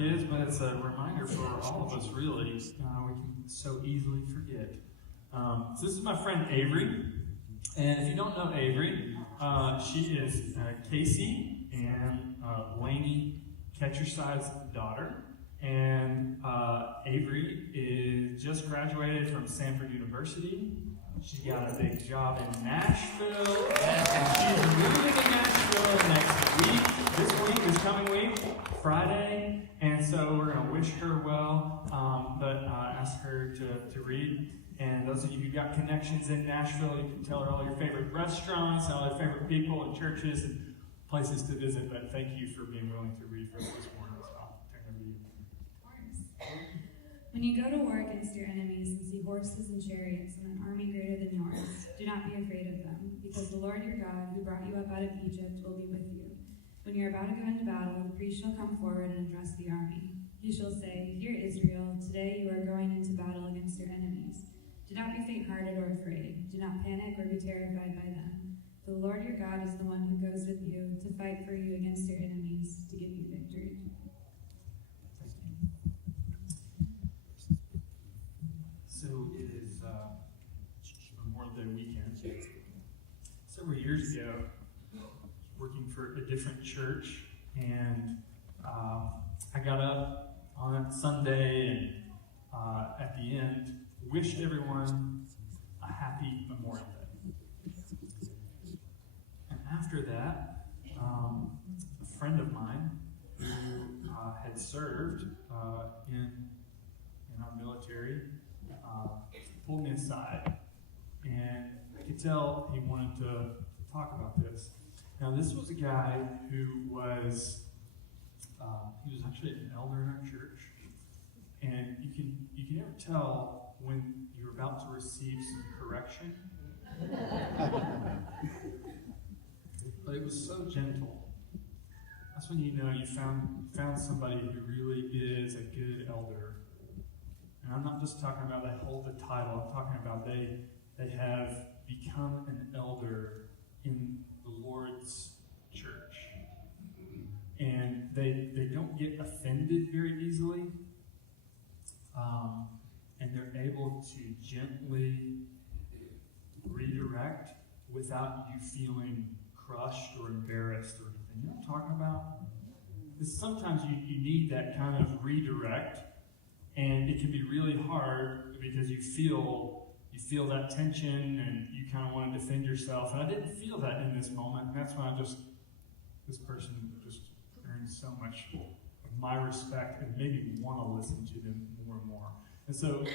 kids, but it's a reminder for all of us, really. We can so easily forget. So this is my friend Avery. And if you don't know Avery, she is Casey and Lainey Ketcherside's daughter. And Avery is just graduated from Samford University. She's got a big job in Nashville, and she's moving to Nashville next week. This coming week, Friday, and so we're going to wish her well, but ask her to read. And those of you who got connections in Nashville, you can tell her all your favorite restaurants, all your favorite people and churches and places to visit. But thank you for being willing to read for us this morning. So I'll turn it over to you. When you go to war against your enemies and see horses and chariots and an army greater than yours, do not be afraid of them, because the Lord your God, who brought you up out of Egypt, will be with you. When you are about to go into battle, the priest shall come forward and address the army. He shall say, Hear Israel, today you are going into battle against your enemies. Do not be faint-hearted or afraid. Do not panic or be terrified by them. The Lord your God is the one who goes with you to fight for you against your enemies, to give you victory. So it is Memorial Day weekend. Several years ago, I was working for a different church, and I got up on that Sunday and at the end wished everyone a happy Memorial Day. And after that, a friend of mine who had served in our military pulled me aside, and I could tell he wanted to talk about this. Now, this was a guy who was he was actually an elder in our church, and you can never tell when you're about to receive some correction. But it was so gentle. That's when you know you found somebody who really is a good elder. And I'm not just talking about they hold the title. I'm talking about they have become an elder in the Lord's church. And they don't get offended very easily. And they're able to gently redirect without you feeling crushed or embarrassed or anything. You know what I'm talking about? Because sometimes you need that kind of redirect. And it can be really hard because you feel that tension and you kind of want to defend yourself. And I didn't feel that in this moment. And that's when this person just earned so much of my respect and made me want to listen to them more and more. And so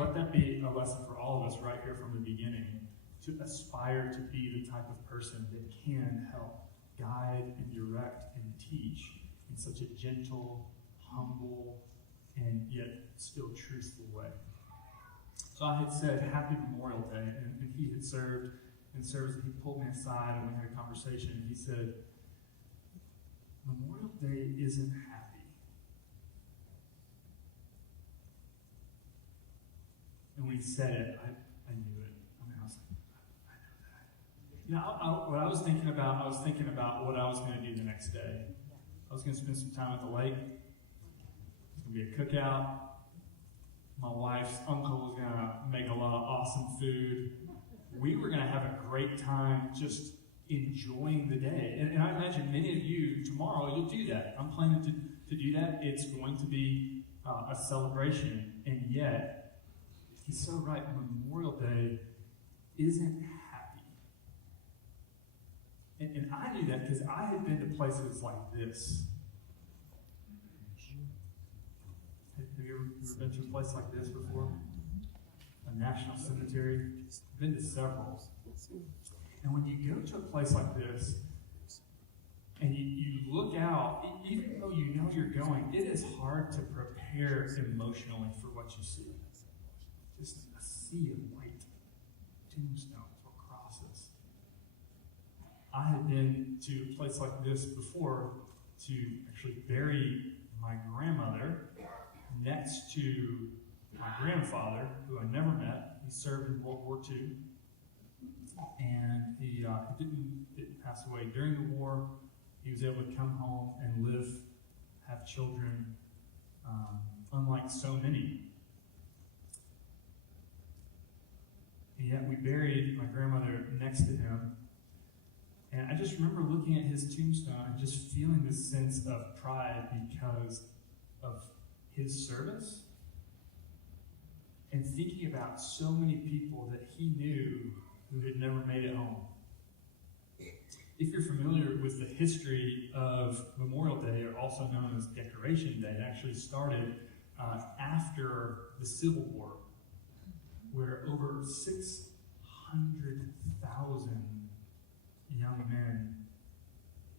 let that be a lesson for all of us right here from the beginning, to aspire to be the type of person that can help guide and direct and teach in such a gentle, humble, and yet still truthful way. So I had said Happy Memorial Day, and he had served and served. He pulled me aside and we had a conversation, and he said, Memorial Day isn't happy. And when he said it, I knew it. I mean, I was like, I know that. You know, what I was thinking about what I was going to do the next day. I was going to spend some time at the lake. It's going to be a cookout. My wife's uncle was going to make a lot of awesome food. We were going to have a great time just enjoying the day. And I imagine many of you, tomorrow, you'll do that. I'm planning to do that. It's going to be a celebration. And yet, he's so right, Memorial Day isn't happy. And I knew that because I had been to places like this. Have you ever been to a place like this before? A national cemetery? I've been to several. And when you go to a place like this, and you look out, even though you know you're going, it is hard to prepare emotionally for what you see. Just a sea of white tombstones or crosses. I had been to a place like this before to actually bury my grandmother next to my grandfather, who I never met. He served in World War II, and he didn't pass away during the war. He was able to come home and live, have children, unlike so many. And yet we buried my grandmother next to him. And I just remember looking at his tombstone and just feeling this sense of pride because of his service. And thinking about so many people that he knew who had never made it home. If you're familiar with the history of Memorial Day, or also known as Decoration Day, it actually started after the Civil War, where over 600,000 young men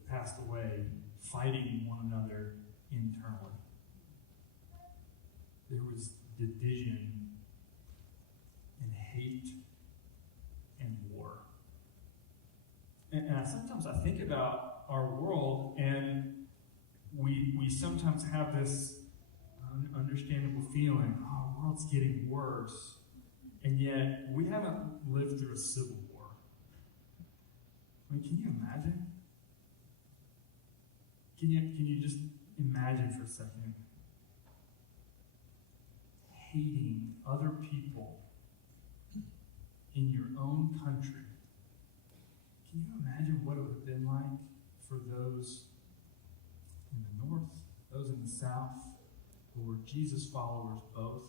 passed away fighting one another internally. There was division and hate and war. And sometimes I think about our world, and we sometimes have this understandable feeling, oh, the world's getting worse. And yet, we haven't lived through a civil war. I mean, can you imagine? Can you just imagine for a second hating other people in your own country? Can you imagine what it would have been like for those in the north, those in the south, who were Jesus followers both,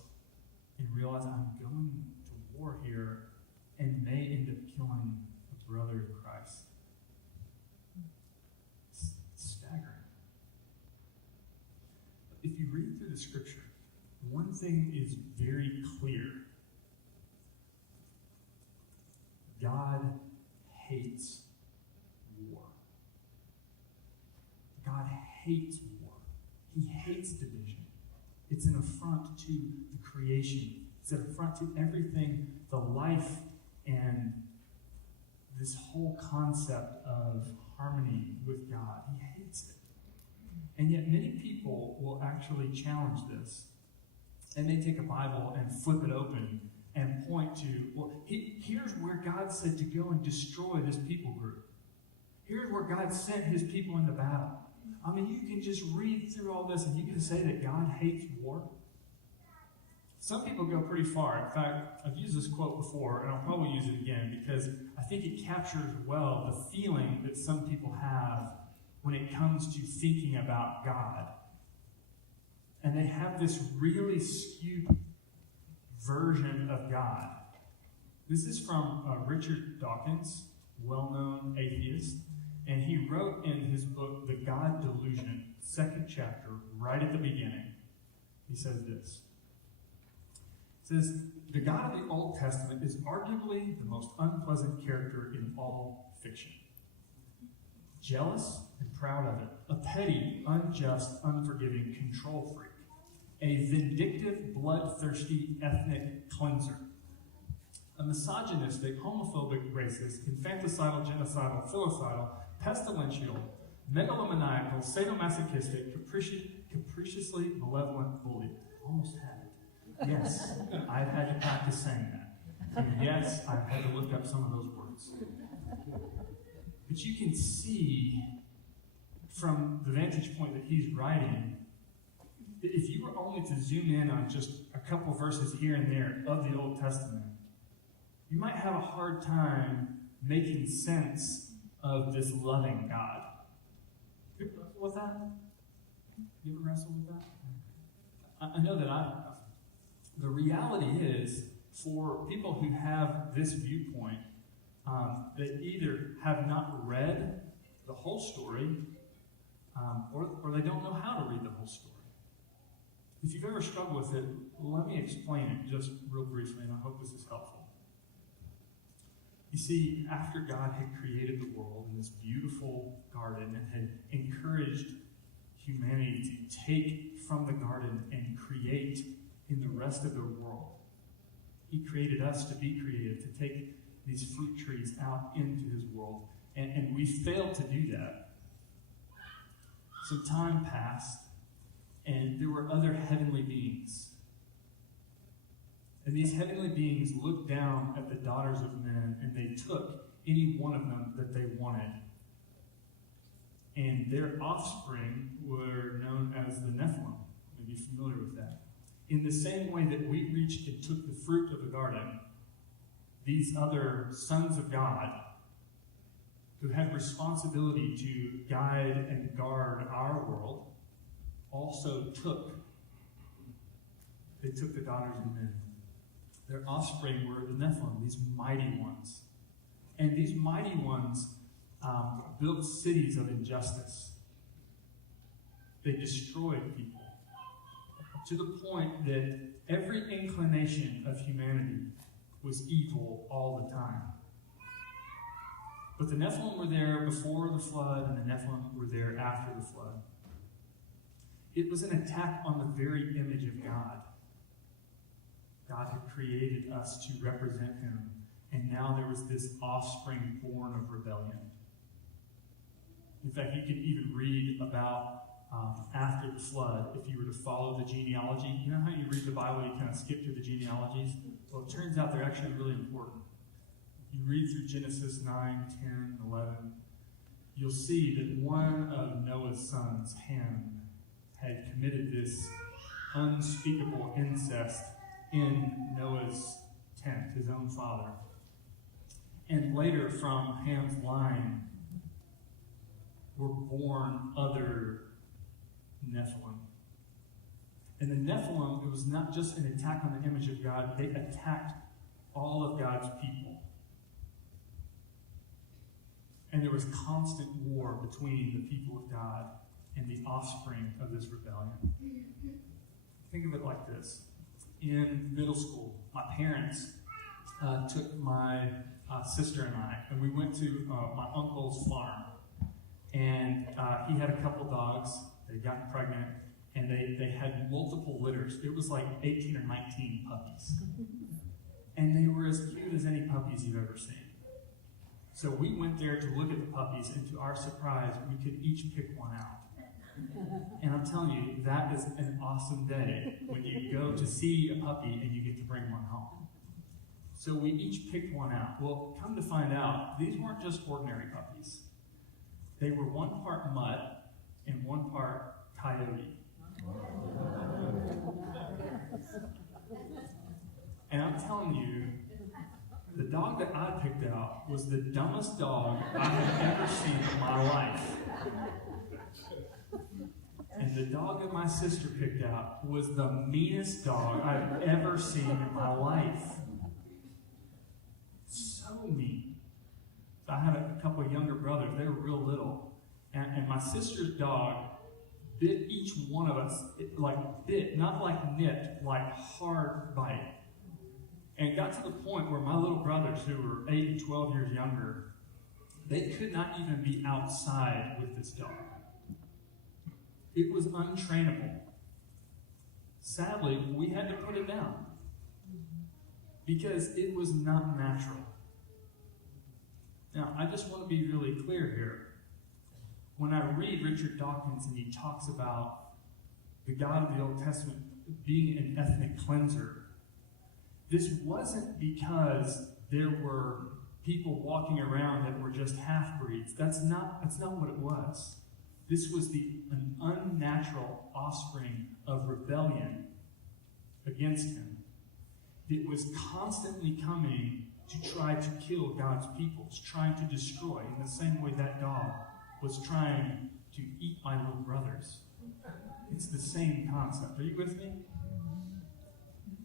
and realize I'm going to war here and may end up killing a brother in Christ? It's staggering. If you read through the scripture, one thing is very clear. God hates war. God hates war. He hates division. It's an affront to the creation. It's an affront to everything, the life and this whole concept of harmony with God. He hates it. And yet many people will actually challenge this. And they take a Bible and flip it open and point to, well, here's where God said to go and destroy this people group. Here's where God sent his people into battle. I mean, you can just read through all this and you can say that God hates war. Some people go pretty far. In fact, I've used this quote before, and I'll probably use it again because I think it captures well the feeling that some people have when it comes to thinking about God. And they have this really skewed version of God. This is from Richard Dawkins, well-known atheist, and he wrote in his book, The God Delusion, 2nd chapter, right at the beginning, he says this. He says, the God of the Old Testament is arguably the most unpleasant character in all fiction. Jealous and proud of it, a petty, unjust, unforgiving control freak, a vindictive, bloodthirsty ethnic cleanser, a misogynistic, homophobic, racist, infanticidal, genocidal, filicidal, pestilential, megalomaniacal, sadomasochistic, capriciously malevolent bully. Almost had it. Yes, I've had to practice saying that. And yes, I've had to look up some of those words. But you can see from the vantage point that he's writing, that if you were only to zoom in on just a couple verses here and there of the Old Testament, you might have a hard time making sense of this loving God. You ever wrestle with that? You ever wrestle with that? I know that I have. The reality is, for people who have this viewpoint, they either have not read the whole story, or they don't know how to read the whole story. If you've ever struggled with it, let me explain it just real briefly, and I hope this is helpful. You see, after God had created the world in this beautiful garden and had encouraged humanity to take from the garden and create in the rest of the world, he created us to be creative, to take these fruit trees out into his world. And we failed to do that. So time passed, and there were other heavenly beings. And these heavenly beings looked down at the daughters of men, and they took any one of them that they wanted. And their offspring were known as the Nephilim. be familiar with that. In the same way that we reached and took the fruit of the garden, these other sons of God who had responsibility to guide and guard our world also took the daughters of men. Their offspring were the Nephilim, these mighty ones. And these mighty ones built cities of injustice. They destroyed people to the point that every inclination of humanity was evil all the time. But the Nephilim were there before the flood, and the Nephilim were there after the flood. It was an attack on the very image of God. God had created us to represent him, and now there was this offspring born of rebellion. In fact, you can even read about after the flood, if you were to follow the genealogy. You know how you read the Bible, you kind of skip through the genealogies? Well, it turns out they're actually really important. You read through Genesis 9, 10, 11, you'll see that one of Noah's sons, Ham, had committed this unspeakable incest in Noah's tent, his own father. And later, from Ham's line, were born other Nephilim. And the Nephilim, it was not just an attack on the image of God, they attacked all of God's people. And there was constant war between the people of God and the offspring of this rebellion. Think of it like this. In middle school, my parents took my sister and I, and we went to my uncle's farm. And he had a couple dogs. They'd gotten pregnant, and they had multiple litters. It was like 18 or 19 puppies. And they were as cute as any puppies you've ever seen. So we went there to look at the puppies, and to our surprise, we could each pick one out. And I'm telling you, that is an awesome day when you go to see a puppy and you get to bring one home. So we each picked one out. Well, come to find out, these weren't just ordinary puppies. They were one part mutt and one part coyote. And I'm telling you, the dog that I picked out was the dumbest dog I have ever seen in my life. And the dog that my sister picked out was the meanest dog I've ever seen in my life. So mean. So I had a couple of younger brothers. They were real little. And my sister's dog bit each one of us, not like nipped, like hard bite. And it got to the point where my little brothers, who were 8 and 12 years younger, they could not even be outside with this dog. It was untrainable. Sadly, we had to put it down because it was not natural. Now, I just want to be really clear here. When I read Richard Dawkins and he talks about the God of the Old Testament being an ethnic cleanser, this wasn't because there were people walking around that were just half-breeds. That's not what it was. This was an unnatural offspring of rebellion against him. It was constantly coming to try to kill God's people, trying to destroy, in the same way that dog was trying to eat my little brothers. It's the same concept. Are you with me?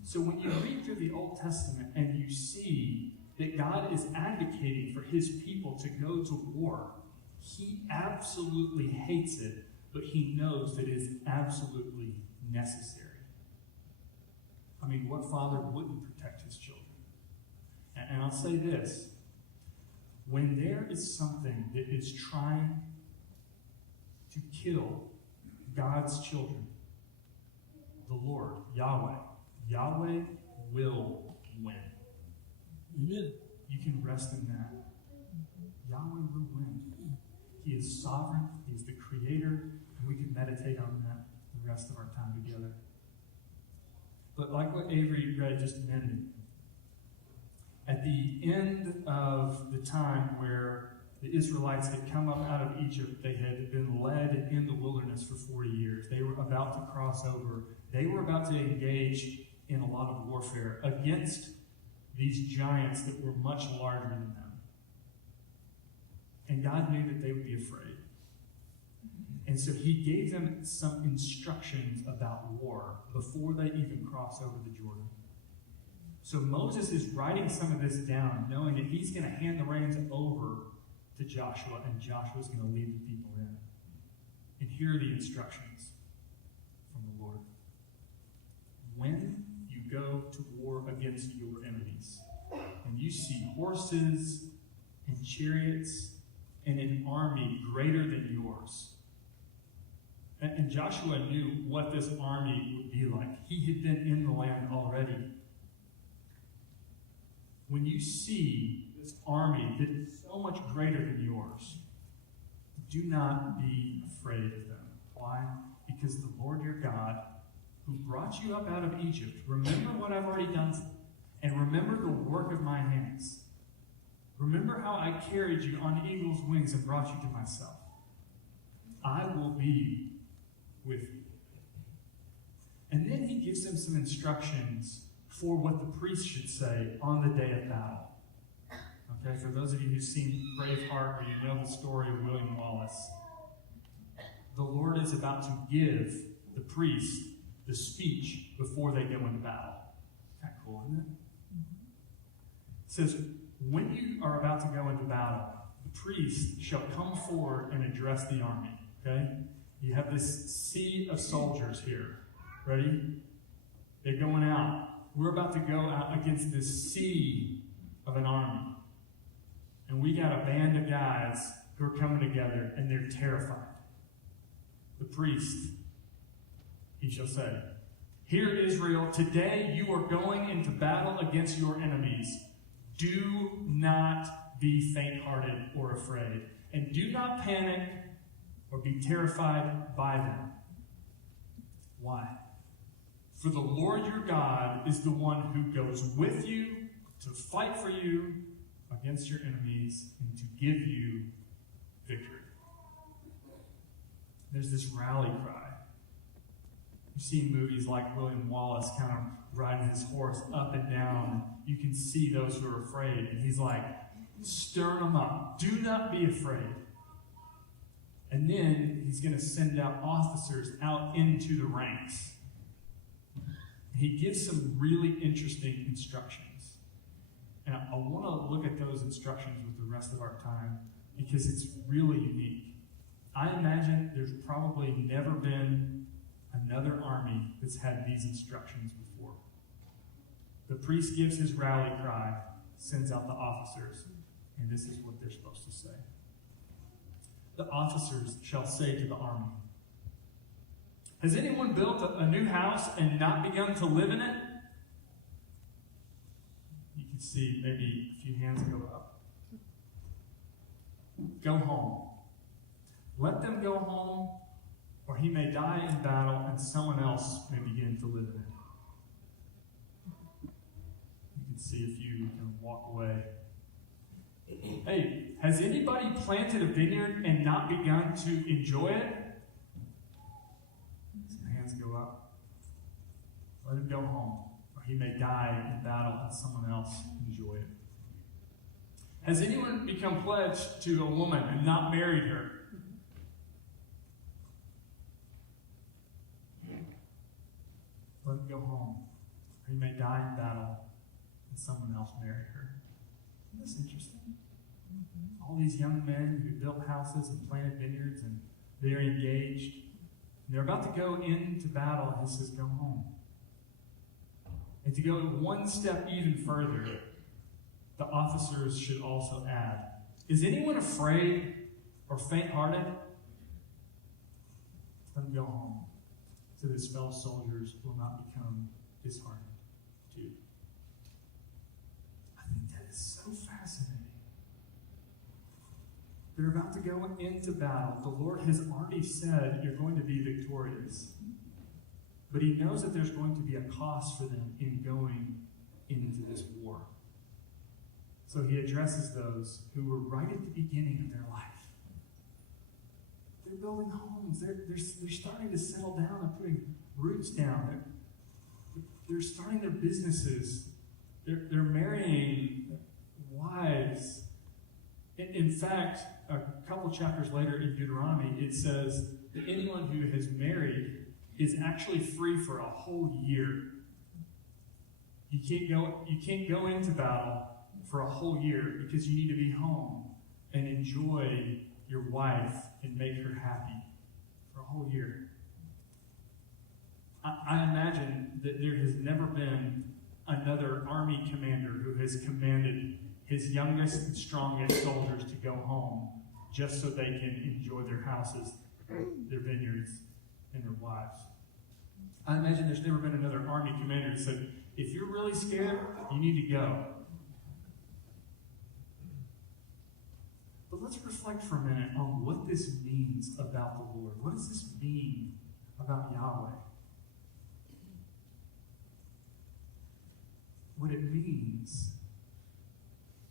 So when you read through the Old Testament and you see that God is advocating for his people to go to war, he absolutely hates it, but he knows that it is absolutely necessary. I mean, what father wouldn't protect his children? And I'll say this. When there is something that is trying to kill God's children, the Lord, Yahweh will win. Amen. You can rest in that. Yahweh will win. He is sovereign. He is the creator. And we can meditate on that the rest of our time together. But like what Avery read just a minute, at the end of the time where The Israelites had come up out of Egypt. They had been led in the wilderness for 40 years. They were about to cross over. They were about to engage in a lot of warfare against these giants that were much larger than them. And God knew that they would be afraid. And so he gave them some instructions about war before they even cross over the Jordan. So Moses is writing some of this down, knowing that he's going to hand the reins over to Joshua, and Joshua's going to lead the people in. And here are the instructions from the Lord. When you go to war against your enemies, and you see horses and chariots and an army greater than yours. And Joshua knew what this army would be like. He had been in the land already. When you see this army that is so much greater than yours, do not be afraid of them. Why? Because the Lord your God, who brought you up out of Egypt, remember what I've already done for you, and remember the work of my hands. Remember how I carried you on eagle's wings and brought you to myself. I will be with you. And then he gives them some instructions for what the priest should say on the day of battle. Okay, for those of you who've seen Braveheart or you know the story of William Wallace, the Lord is about to give the priest the speech before they go into battle. Kind of cool, isn't it? It says, when you are about to go into battle, the priest shall come forward and address the army. Okay? You have this sea of soldiers here. Ready? They're going out. We're about to go out against this sea of an army. And we got a band of guys who are coming together, and they're terrified. The priest, he shall say, "Hear, Israel, today you are going into battle against your enemies. Do not be faint-hearted or afraid, and do not panic or be terrified by them." Why? For the Lord your God is the one who goes with you to fight for you against your enemies and to give you victory. There's this rally cry. You've seen movies like William Wallace kind of riding his horse up and down. You can see those who are afraid. And he's like, stir them up. Do not be afraid. And then he's going to send out officers out into the ranks. He gives some really interesting instructions. And I want to look at those instructions with the rest of our time because it's really unique. I imagine there's probably never been another army that's had these instructions before. The priest gives his rally cry, sends out the officers, and this is what they're supposed to say. The officers shall say to the army, "Has anyone built a new house and not begun to live in it?" You can see maybe a few hands go up. Go home. Let them go home, or he may die in battle and someone else may begin to live in it. You can see a few can walk away. Hey, has anybody planted a vineyard and not begun to enjoy it? Some hands go up. Let him go home, or he may die in battle and someone else enjoy it. Has anyone become pledged to a woman and not married her? Let him go home, or he may die in battle and someone else marry her. Isn't this interesting? All these young men who built houses and planted vineyards, and they're engaged. And they're about to go into battle, and he says, go home. And to go one step even further, the officers should also add, is anyone afraid or faint-hearted? Let them go home, so that his fellow soldiers will not become disheartened too. I think that is so fascinating. They're about to go into battle. The Lord has already said you're going to be victorious. But he knows that there's going to be a cost for them in going into this war. So he addresses those who were right at the beginning of their life. They're building homes. They're starting to settle down and putting roots down. They're starting their businesses. They're marrying wives. In fact, a couple chapters later in Deuteronomy, it says that anyone who has married is actually free for a whole year. You can't go into battle for a whole year because you need to be home and enjoy your wife and make her happy for a whole year. I imagine that there has never been another army commander who has commanded his youngest and strongest soldiers to go home just so they can enjoy their houses, their vineyards, and their wives. I imagine there's never been another army commander who said, if you're really scared, you need to go. But let's reflect for a minute on what this means about the Lord. What does this mean about Yahweh? What it means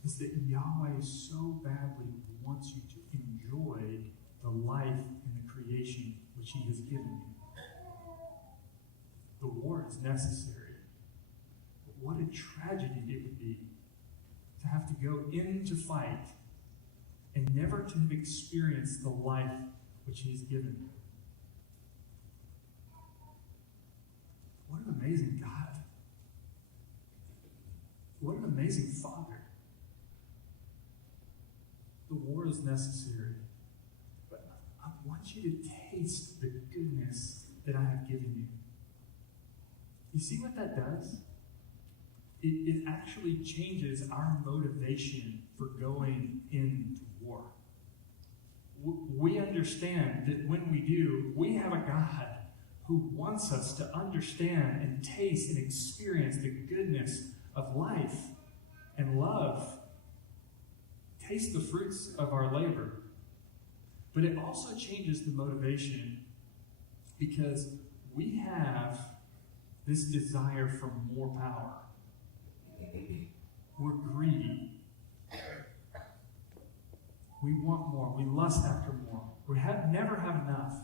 is that Yahweh so badly wants you to enjoy the life and the creation which He has given you. The war is necessary. But what a tragedy it would be to have to go into fight and never to have experienced the life which He has given you. What an amazing God. What an amazing Father. The war is necessary, but I want you to taste the goodness that I have given you. You see what that does? It actually changes our motivation for going into war. We understand that when we do, we have a God who wants us to understand and taste and experience the goodness of life and love. Taste the fruits of our labor. But it also changes the motivation because we have this desire for more power. We're greedy. We want more. We lust after more. We never have enough.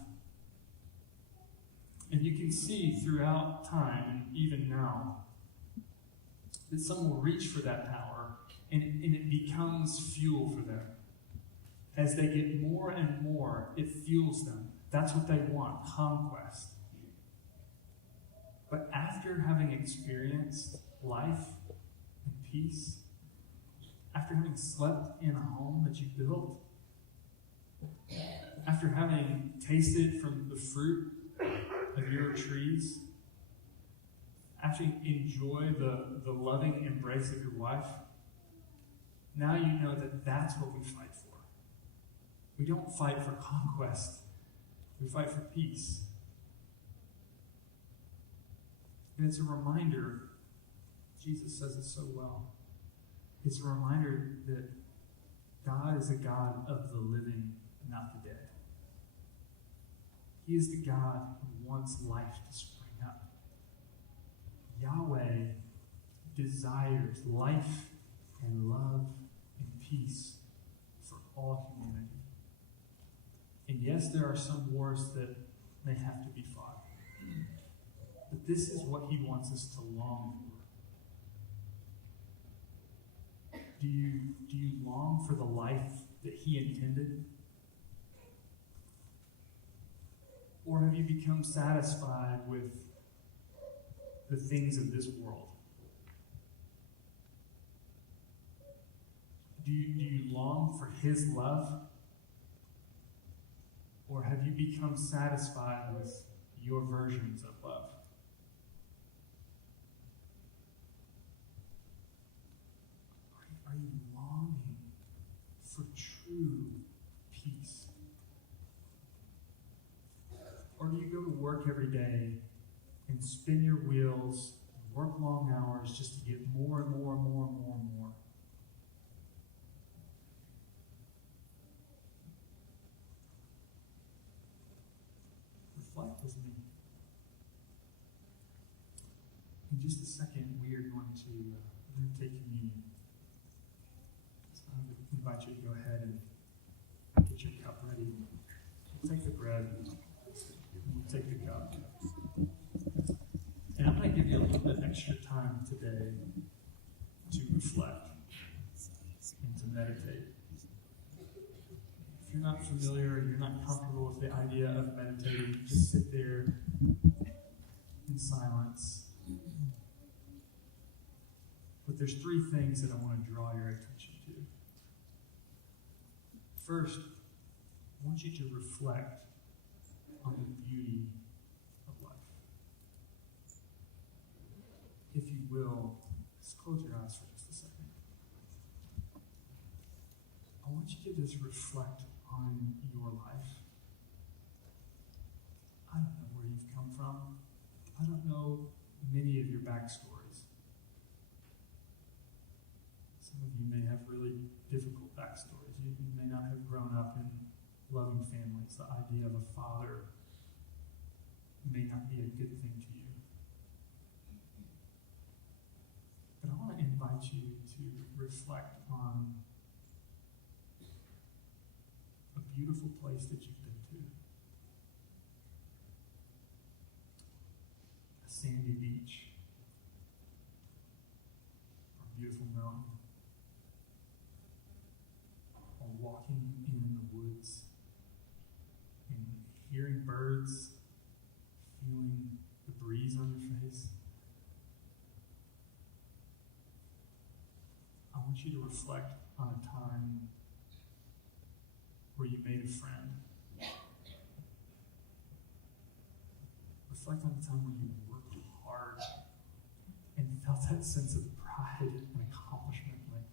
And you can see throughout time, and even now, that some will reach for that power, and it becomes fuel for them. As they get more and more, it fuels them. That's what they want, conquest. But after having experienced life and peace, after having slept in a home that you built, after having tasted from the fruit of your trees, after you enjoy the loving embrace of your wife, now you know that that's what we fight for. We don't fight for conquest. We fight for peace. And it's a reminder, Jesus says it so well, it's a reminder that God is a God of the living, not the dead. He is the God who wants life to spring up. Yahweh desires life and love and peace for all humanity. And yes, there are some wars that may have to be fought. But this is what He wants us to long for. Do you long for the life that He intended? Or have you become satisfied with the things of this world? Do you long for His love? Or have you become satisfied with your versions of love? Are you longing for true peace? Or do you go to work every day and spin your wheels, and work long hours just to get more and more and more and more and more? Reflect with me. In just a second, we are going to take communion. invite you to go ahead and get your cup ready. Take the bread, take the cup. And I'm going to give you a little bit extra time today to reflect and to meditate. If you're not familiar, you're not comfortable with the idea of meditating, just sit there in silence. But there's three things that I want to draw your attention to. First, I want you to reflect on the beauty of life. If you will, just close your eyes for just a second. I want you to just reflect on your life. I don't know where you've come from. I don't know many of your backstories. Some of you may have really difficult backstories. You may not have grown up in loving families. The idea of a father may not be a good thing to you. But I want to invite you to reflect on a beautiful place that you've been to. A sandy beach, or a beautiful mountain, or walking in the woods, and hearing birds, feeling the breeze on your face. I want you to reflect on a time where you made a friend. Reflect on the time when you worked hard and felt that sense of pride and accomplishment, like,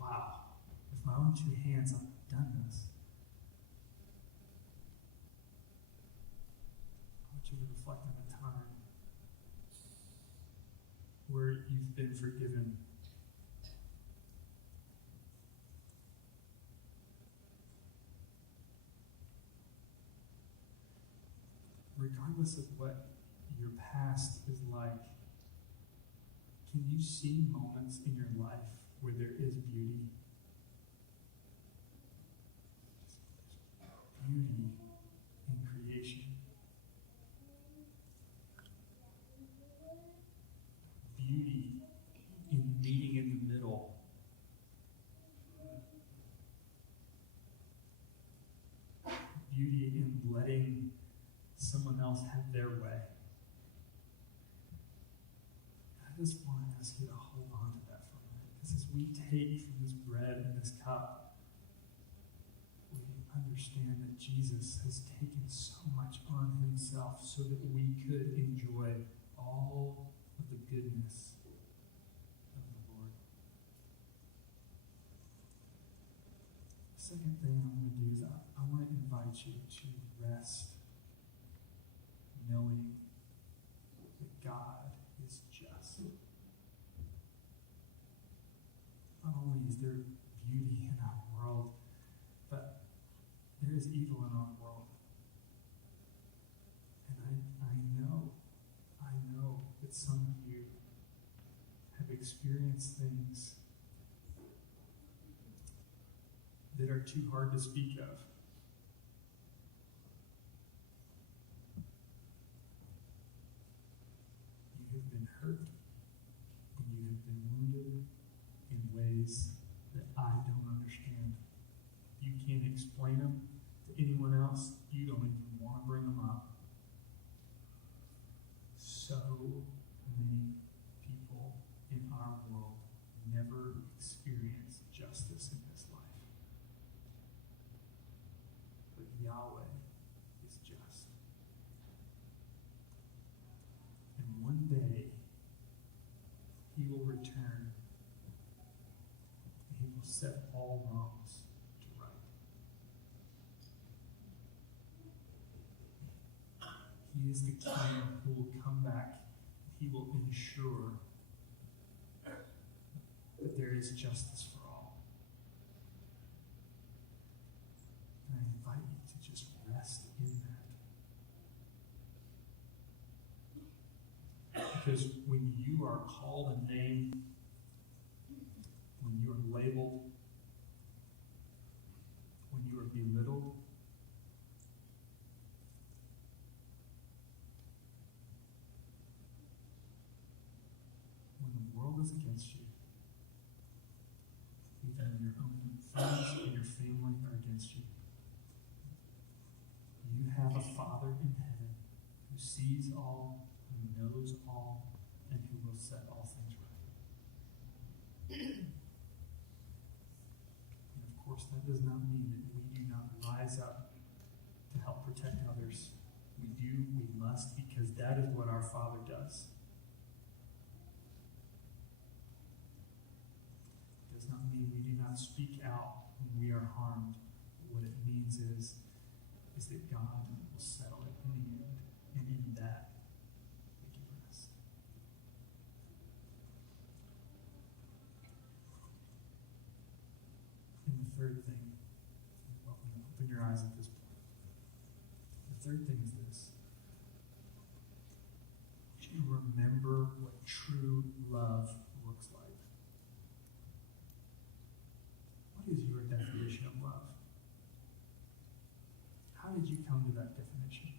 wow, with my own two hands, I've done this. I want you to reflect on a time where you've been forgiven. Regardless of what your past is like, can you see moments in your life where there is beauty? Beauty in creation. Beauty in meeting in the middle. Beauty in letting someone else have their way. I just want to ask you to hold on to that for a minute. Because as we take from this bread and this cup, we understand that Jesus has taken so much on himself so that we could enjoy all of the goodness of the Lord. The second thing I'm going to do is I want to invite you to rest knowing that God is just. Not only is there beauty in our world, but there is evil in our world. And I know that some of you have experienced things that are too hard to speak of. You have been hurt, and you have been wounded in ways that I don't understand. You can't explain them to anyone else. You don't even want to bring them up. So many people in our world never experience justice in this life. But Yahweh is just. And one day, he will return and he will set all wrongs to right. He is the King who will come back. He will ensure that there is justice for all. And I invite you to just rest in that. Because when you are called a name, when you are labeled, is against you. Even your own friends and your family are against you. You have a Father in heaven who sees all, who knows all, and who will set all things right. And of course, that does not mean that we do not rise up to help protect others. We do, we must, because that is what our Father does. It does not mean we do not speak out when we are harmed. What it means is that God will settle it in the end, and in that we can rest. And the third thing, well, open your eyes at this point. The third thing is this. To remember what true love looks like. What is your definition of love? How did you come to that definition?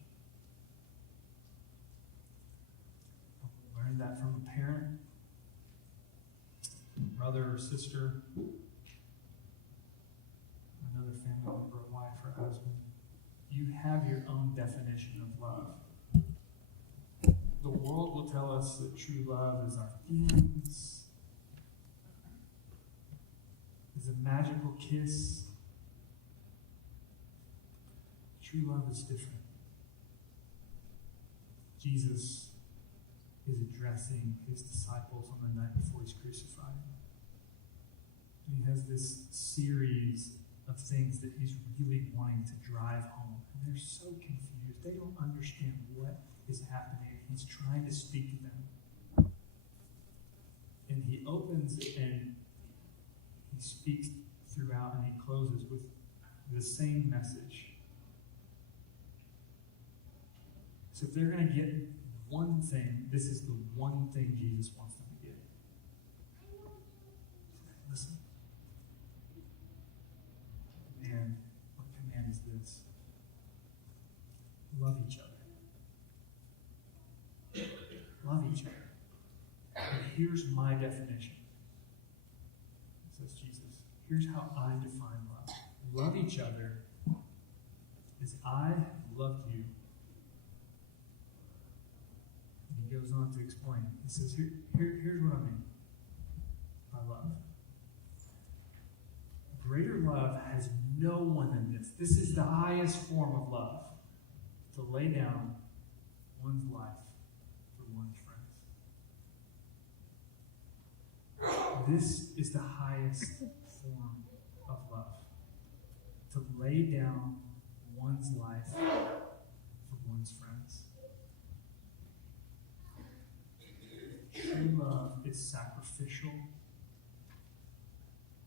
Learn that from a parent, brother or sister, another family member, a wife or husband. You have your own definition of love. The world will tell us that true love is our feelings, is a magical kiss. True love is different. Jesus is addressing his disciples on the night before he's crucified. And he has this series of things that he's really wanting to drive home. And they're so confused. They don't understand what is happening. He's trying to speak to them. And he opens and he speaks throughout and he closes with the same message. So if they're going to get one thing, this is the one thing Jesus wants them to get. Listen. And what command is this? Love each other. Love each other. And here's my definition. Says Jesus. Here's how I define love. Love each other as I loved you. He goes on to explain. He says, here's what I mean by love. Greater love has no one than this. This is the highest form of love. To lay down one's life for one's friends. This is the highest form of love. To lay down one's life for one's friends. True love is sacrificial.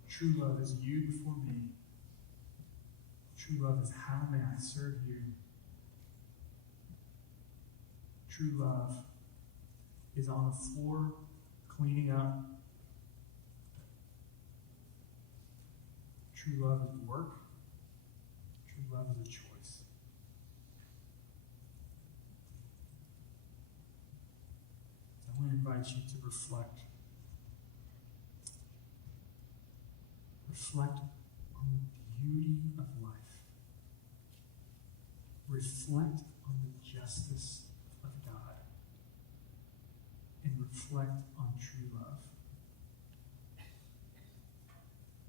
True love is you before me. True love is how may I serve you. True love is on the floor cleaning up. True love is work. True love is a choice. I want to invite you to reflect. Reflect on the beauty of life. Reflect on the justice of God. And reflect on true love.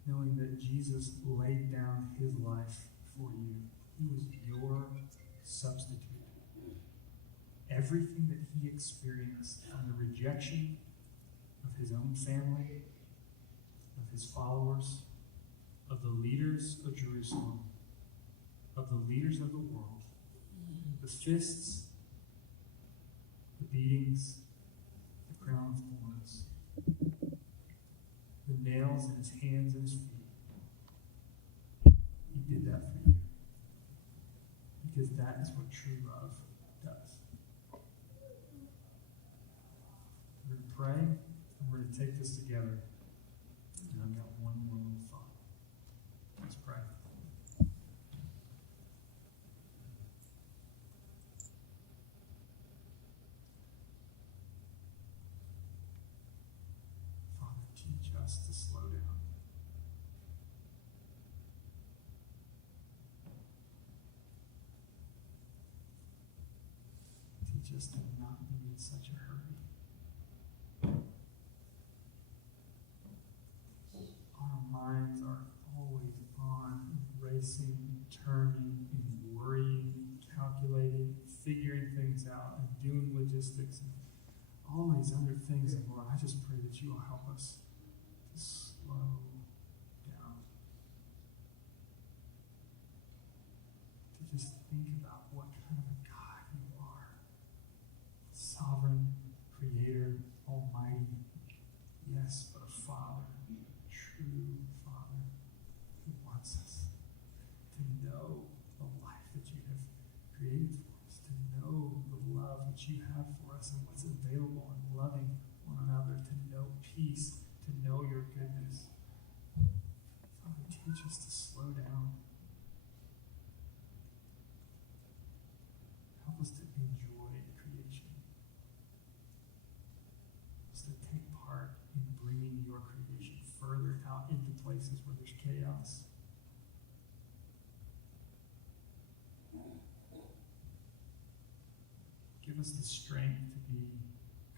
Knowing that Jesus laid down his life for you. He was your substitute. Everything that he experienced from the rejection of his own family, of his followers, of the leaders of Jerusalem, of the leaders of the world, the fists, the beatings, the crown of thorns, the nails in his hands and his feet. He did that for you. Because that is what true love does. We're going to pray, and we're going to take this together. And I've got one more little thought. Let's pray. us to not be in such a hurry. Our minds are always on, racing, and turning, and worrying, and calculating, figuring things out, and doing logistics, and all these other things. And Lord, I just pray that you will help us to slow down. To just think about what kind of a God you are. Sovereign, creator, almighty. Yes, but a Father, a true Father who wants us to know the life that you have created for us, to know the love that you have for us and what's available in loving one another, to know peace, to know your goodness. Father, teach us to slow down. Help us to enjoy creation. Help us to take part in bringing your creation further out into places where there's chaos. Give us the strength to be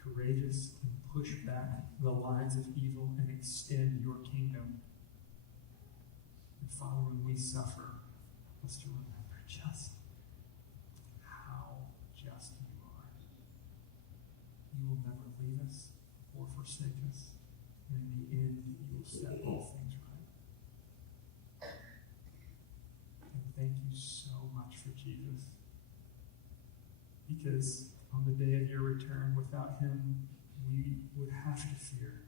courageous and push back the lines of evil and extend your kingdom. And Father, when we suffer, help us to remember just how just you are. You will never leave us or forsake us. And in the end, you will set all things right. And thank you so much for Jesus. Because on the day of your return, without him, we would have to fear.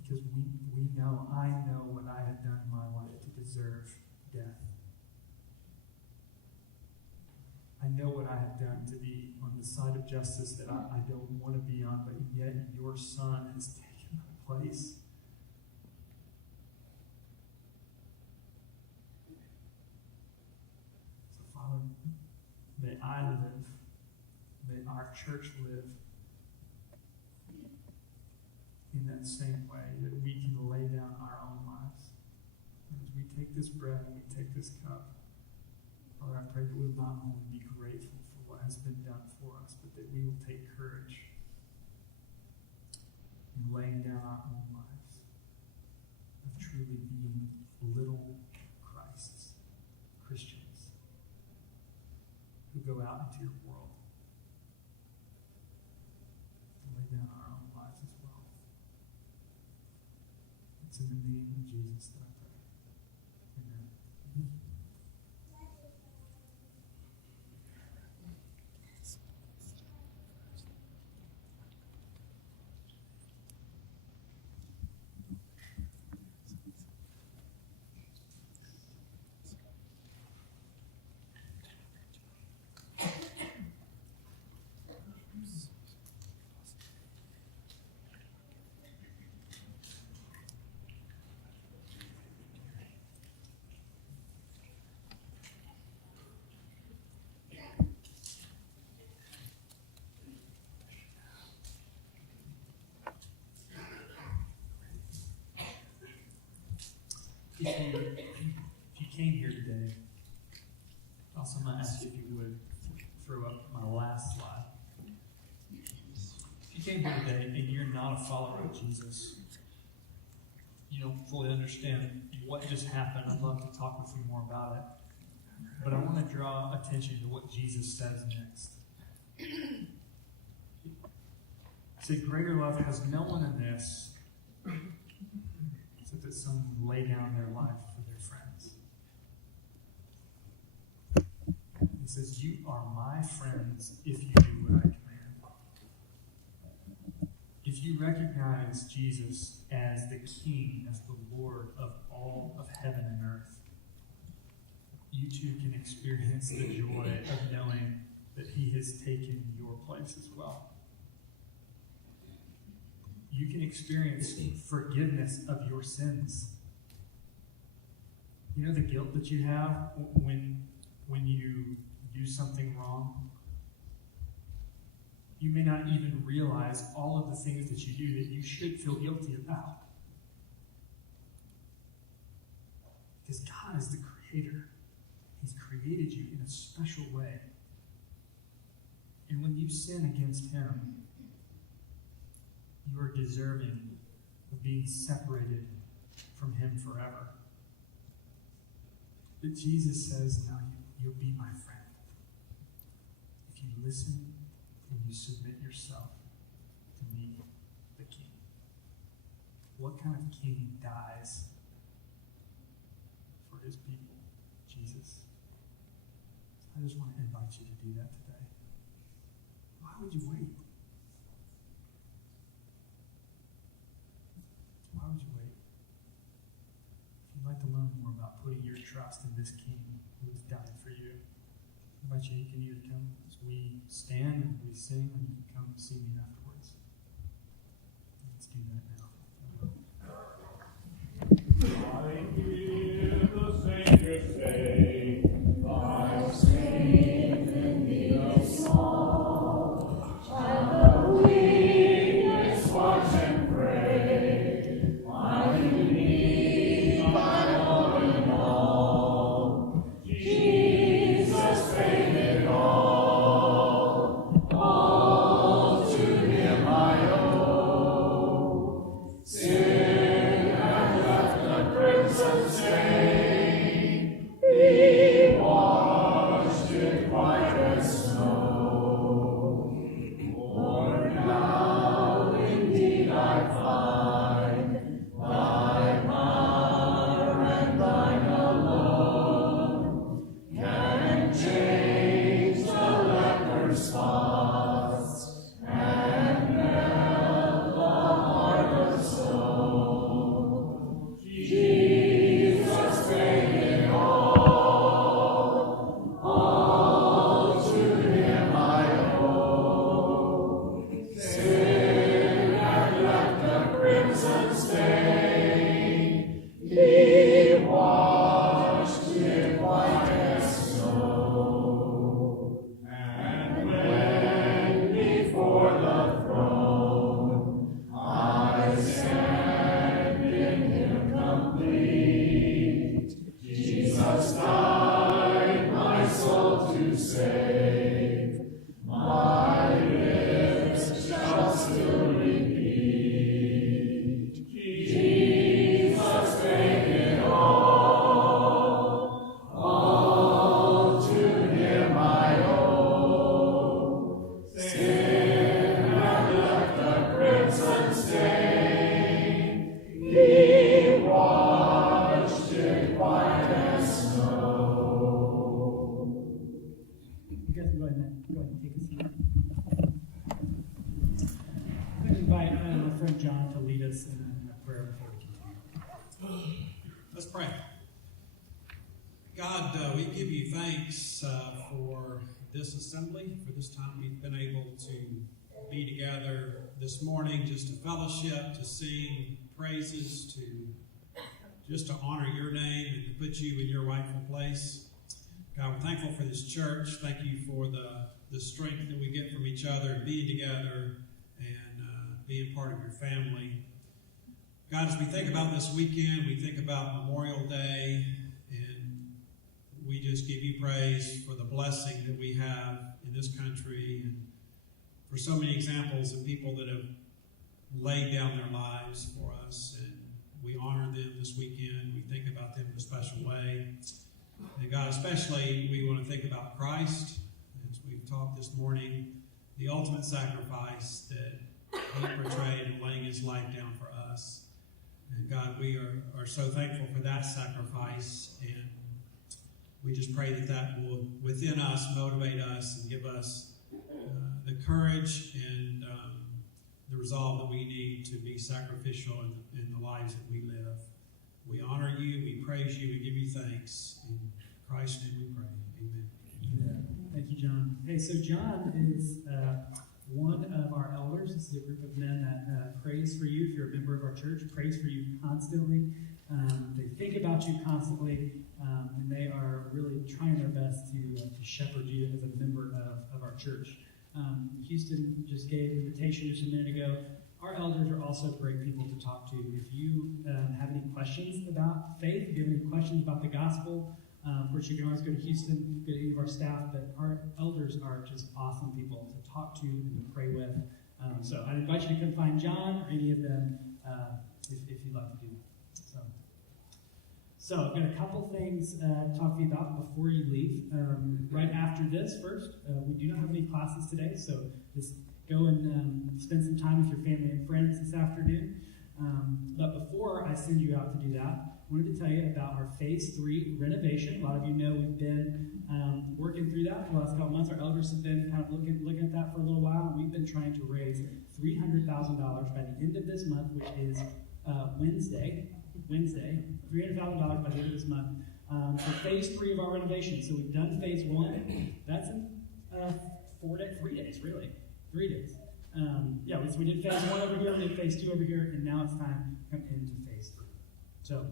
Because we know, I know what I have done in my life to deserve death. I know what I have done to be on the side of justice that I don't want to be on, but yet your Son has taken my place. So, Father, may I live, may our church live in that same way, that we can lay down our own lives. And as we take this bread and we take this cup, Father, I pray that we will not only be grateful for what has been done for us, but that we will take courage in laying down our own lives, of truly being little Christs, Christians, who go out into your world to lay down our own lives as well. It's in the name of Jesus that I pray. Amen. If you came here today, also I'm going to ask you if you would throw up my last slide. If you came here today and you're not a follower of Jesus, you don't fully understand what just happened, I'd love to talk with you more about it. But I want to draw attention to what Jesus says next. He said, greater love has no one in this except that someone lay down their life for their friends. He says, you are my friends if you do what I command. If you recognize Jesus as the King, as the Lord of all of heaven and earth, you too can experience the joy of knowing that he has taken your place as well. You can experience forgiveness of your sins. You know the guilt that you have when you do something wrong? You may not even realize all of the things that you do that you should feel guilty about. Because God is the creator. He's created you in a special way. And when you sin against him, you are deserving of being separated from him forever. But Jesus says, no, you'll be my friend. If you listen and you submit yourself to me, the King. What kind of king dies for his people? Jesus. I just want to invite you to do that today. Why would you wait? Why would you wait? If you'd like to learn more about putting your trust in this King who has died for you, I invite you to either come as we stand and we sing, and you can come see me afterwards. Let's do that now. I hear the Savior say, thy faith in thee is small. Child of weakness, watch and pray. I believe my all in all. Jesus paid it all. All to him I owe. Sin had left a crimson stain. He washed it white as snow. Lord, now indeed I find thy power and thine alone can change the leper's spots and melt the heart of stone. Jesus paid it all to him I owe. Sin had left a crimson stain. He washed it white as snow. And when before the throne I stand in him complete, Jesus died my soul to save. My lips shall still repeat, Jesus paid it all to him I owe. Sin had left a crimson stain. He washed it white as snow. You guys can go ahead and take a seat. I'm going to invite my friend John to lead us in a prayer before we continue. Let's pray. God, we give you thanks for this assembly, for this time we've been able to be together this morning just to fellowship, to sing praises, just to honor your name and to put you in your rightful place. God, we're thankful for this church. Thank you for the strength that we get from each other, being together and being part of your family. God, as we think about this weekend, we think about Memorial Day, and we just give you praise for the blessing that we have in this country and for so many examples of people that have laid down their lives for us. And we honor them this weekend. We think about them in a special way. And God, especially, we want to think about Christ, as we've talked this morning, the ultimate sacrifice that he portrayed in laying his life down for us. And God, we are so thankful for that sacrifice, and we just pray that will, within us, motivate us and give us the courage and the resolve that we need to be sacrificial in the lives that we live. We honor you, we praise you, we give you thanks. In Christ's name we pray. Amen. Thank you, John. Hey, so John is one of our elders. This is a group of men that prays for you. If you're a member of our church, prays for you constantly. They think about you constantly, and they are really trying their best to shepherd you as a member of our church. Houston just gave an invitation just a minute ago. Our elders are also great people to talk to. If you have any questions about faith, if you have any questions about the gospel, Of course, you can always go to Houston, go to any of our staff, but our elders are just awesome people to talk to and to pray with. So I'd invite you to come find John or any of them if you'd like to do that. So I've got a couple things to talk to you about before you leave. Right after this, first, we do not have any classes today, so just go and spend some time with your family and friends this afternoon. But before I send you out to do that, I wanted to tell you about our Phase 3 renovation. A lot of you know we've been working through that for the last couple months. Our elders have been kind of looking at that for a little while, and we've been trying to raise $300,000 by the end of this month, which is Wednesday, $300,000 by the end of this month for Phase 3 of our renovation. So we've done Phase 1. That's in 3 days, really. 3 days. So we did Phase 1 over here, we did Phase 2 over here, and now it's time to come into Phase 3. So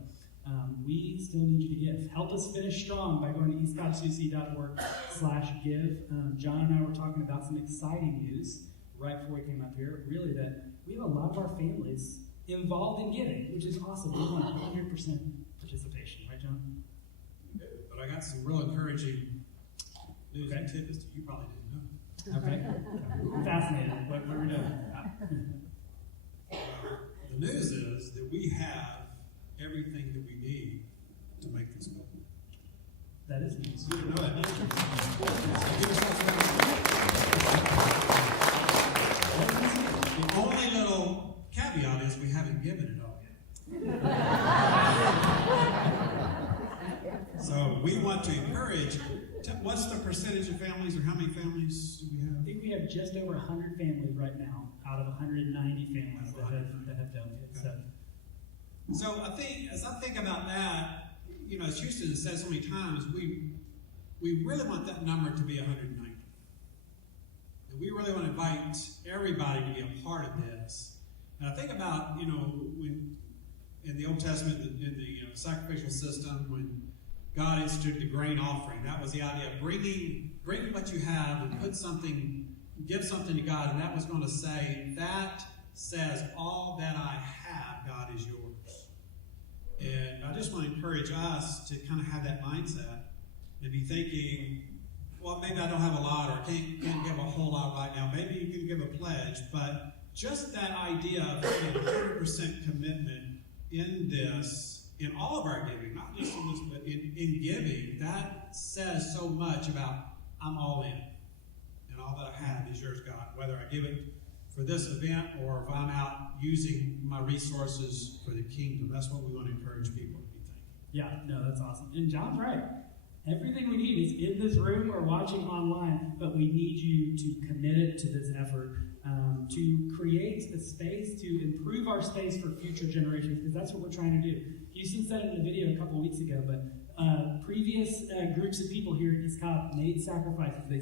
we still need you to give. Help us finish strong by going to eastscottsuc.org/give. John and I were talking about some exciting news right before we came up here. Really, that we have a lot of our families involved in giving, which is awesome. We want 100% participation, right, John? But I got some real encouraging news and tidbits that you probably didn't know. Okay. I'm fascinated what we're doing. The news is that we have everything that we need to make this go. That is news. You didn't know that, did you? The only little caveat is we haven't given it all yet. So we want to encourage. What's the percentage of families, or how many families do we have? I think we have just over 100 families right now out of 190 families that have donated. Okay. So I think, as I think about that, as Houston has said so many times, we really want that number to be 190. And we really want to invite everybody to be a part of this. And I think about, when in the Old Testament, in the sacrificial system, when God instituted the grain offering, that was the idea of bring what you have and give something to God, and that was going to say, that says all that I have, God, is yours. And I just want to encourage us to kind of have that mindset and be thinking, well, maybe I don't have a lot, or can't give a whole lot right now. Maybe you can give a pledge, but just that idea of having 100% commitment in this, in all of our giving, not just in this, but in giving, that says so much about I'm all in. And all that I have is yours, God. Whether I give it for this event or if I'm out using my resources for the kingdom. That's what we want to encourage people to be thinking. Yeah, no, that's awesome. And John's right. Everything we need is in this room or watching online, but we need you to commit it to this effort to create a space, to improve our space for future generations, because that's what we're trying to do. Houston said it in a video a couple of weeks ago, but previous groups of people here at East Cobb made sacrifices. They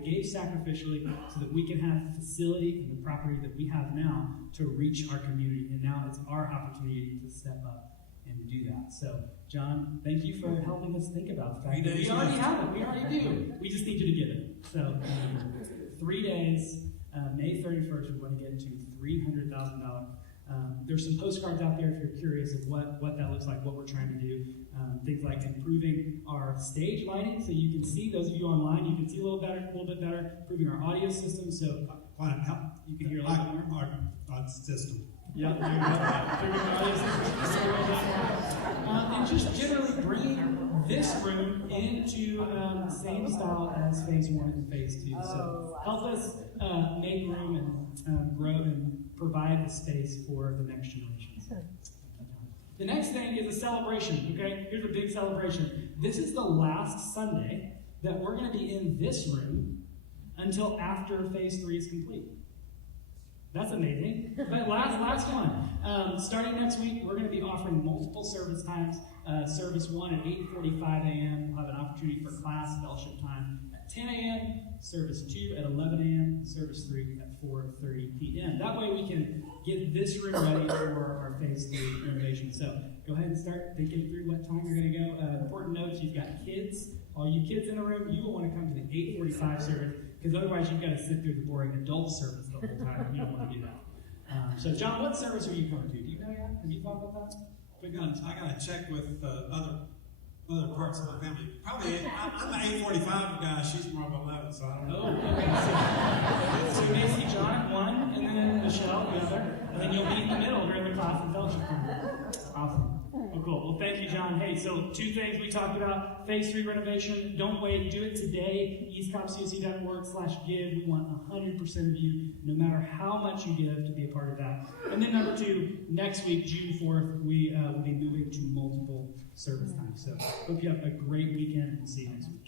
gave sacrificially so that we can have the facility and the property that we have now to reach our community. And now it's our opportunity to step up and to do that. So, John, thank you for helping us think about the fact that we already have it. We already do. We just need you to give it. So, 3 days, May 31st, we want to get to $300,000. There's some postcards out there if you're curious of what that looks like, what we're trying to do. Things like improving our stage lighting so you can see, those of you online, you can see a little bit better, improving our audio system so you can hear a lot more. Our system. Yeah, and just generally bringing this room into the same style as Phase 1 and Phase 2. So help us make room and grow and provide a space for the next generations. The next thing is a celebration, okay? Here's a big celebration. This is the last Sunday that we're going to be in this room until after Phase 3 is complete. That's amazing. But last one. Starting next week, we're going to be offering multiple service times. Service 1 at 8:45 a.m. We'll have an opportunity for class fellowship time at 10 a.m. Service 2 at 11 a.m. Service 3 at 4:30 p.m. That way we can get this room ready for our Phase 3 renovation. So go ahead and start thinking through what time you're going to go. Important notes, you've got kids. All you kids in the room, you will want to come to the 8:45 service, because otherwise you've got to sit through the boring adult service the whole time. You don't want to do that. So John, what service are you coming to? Do you know yet? Have you thought about that? I got to check with other other parts of my family. Probably, I'm an 8:45 guy. She's more of 11, so I don't know. So you may see John at 1, and then Michelle the other, and then you'll meet in the middle during the class and fellowship time. Awesome. Oh, cool. Well, thank you, John. Hey, so 2 things we talked about. Phase 3 renovation. Don't wait. Do it today. eastcopcsc.org/give. We want 100% of you, no matter how much you give, to be a part of that. And then number 2, next week, June 4th, we will be moving to multiple service times. So hope you have a great weekend and see you next week.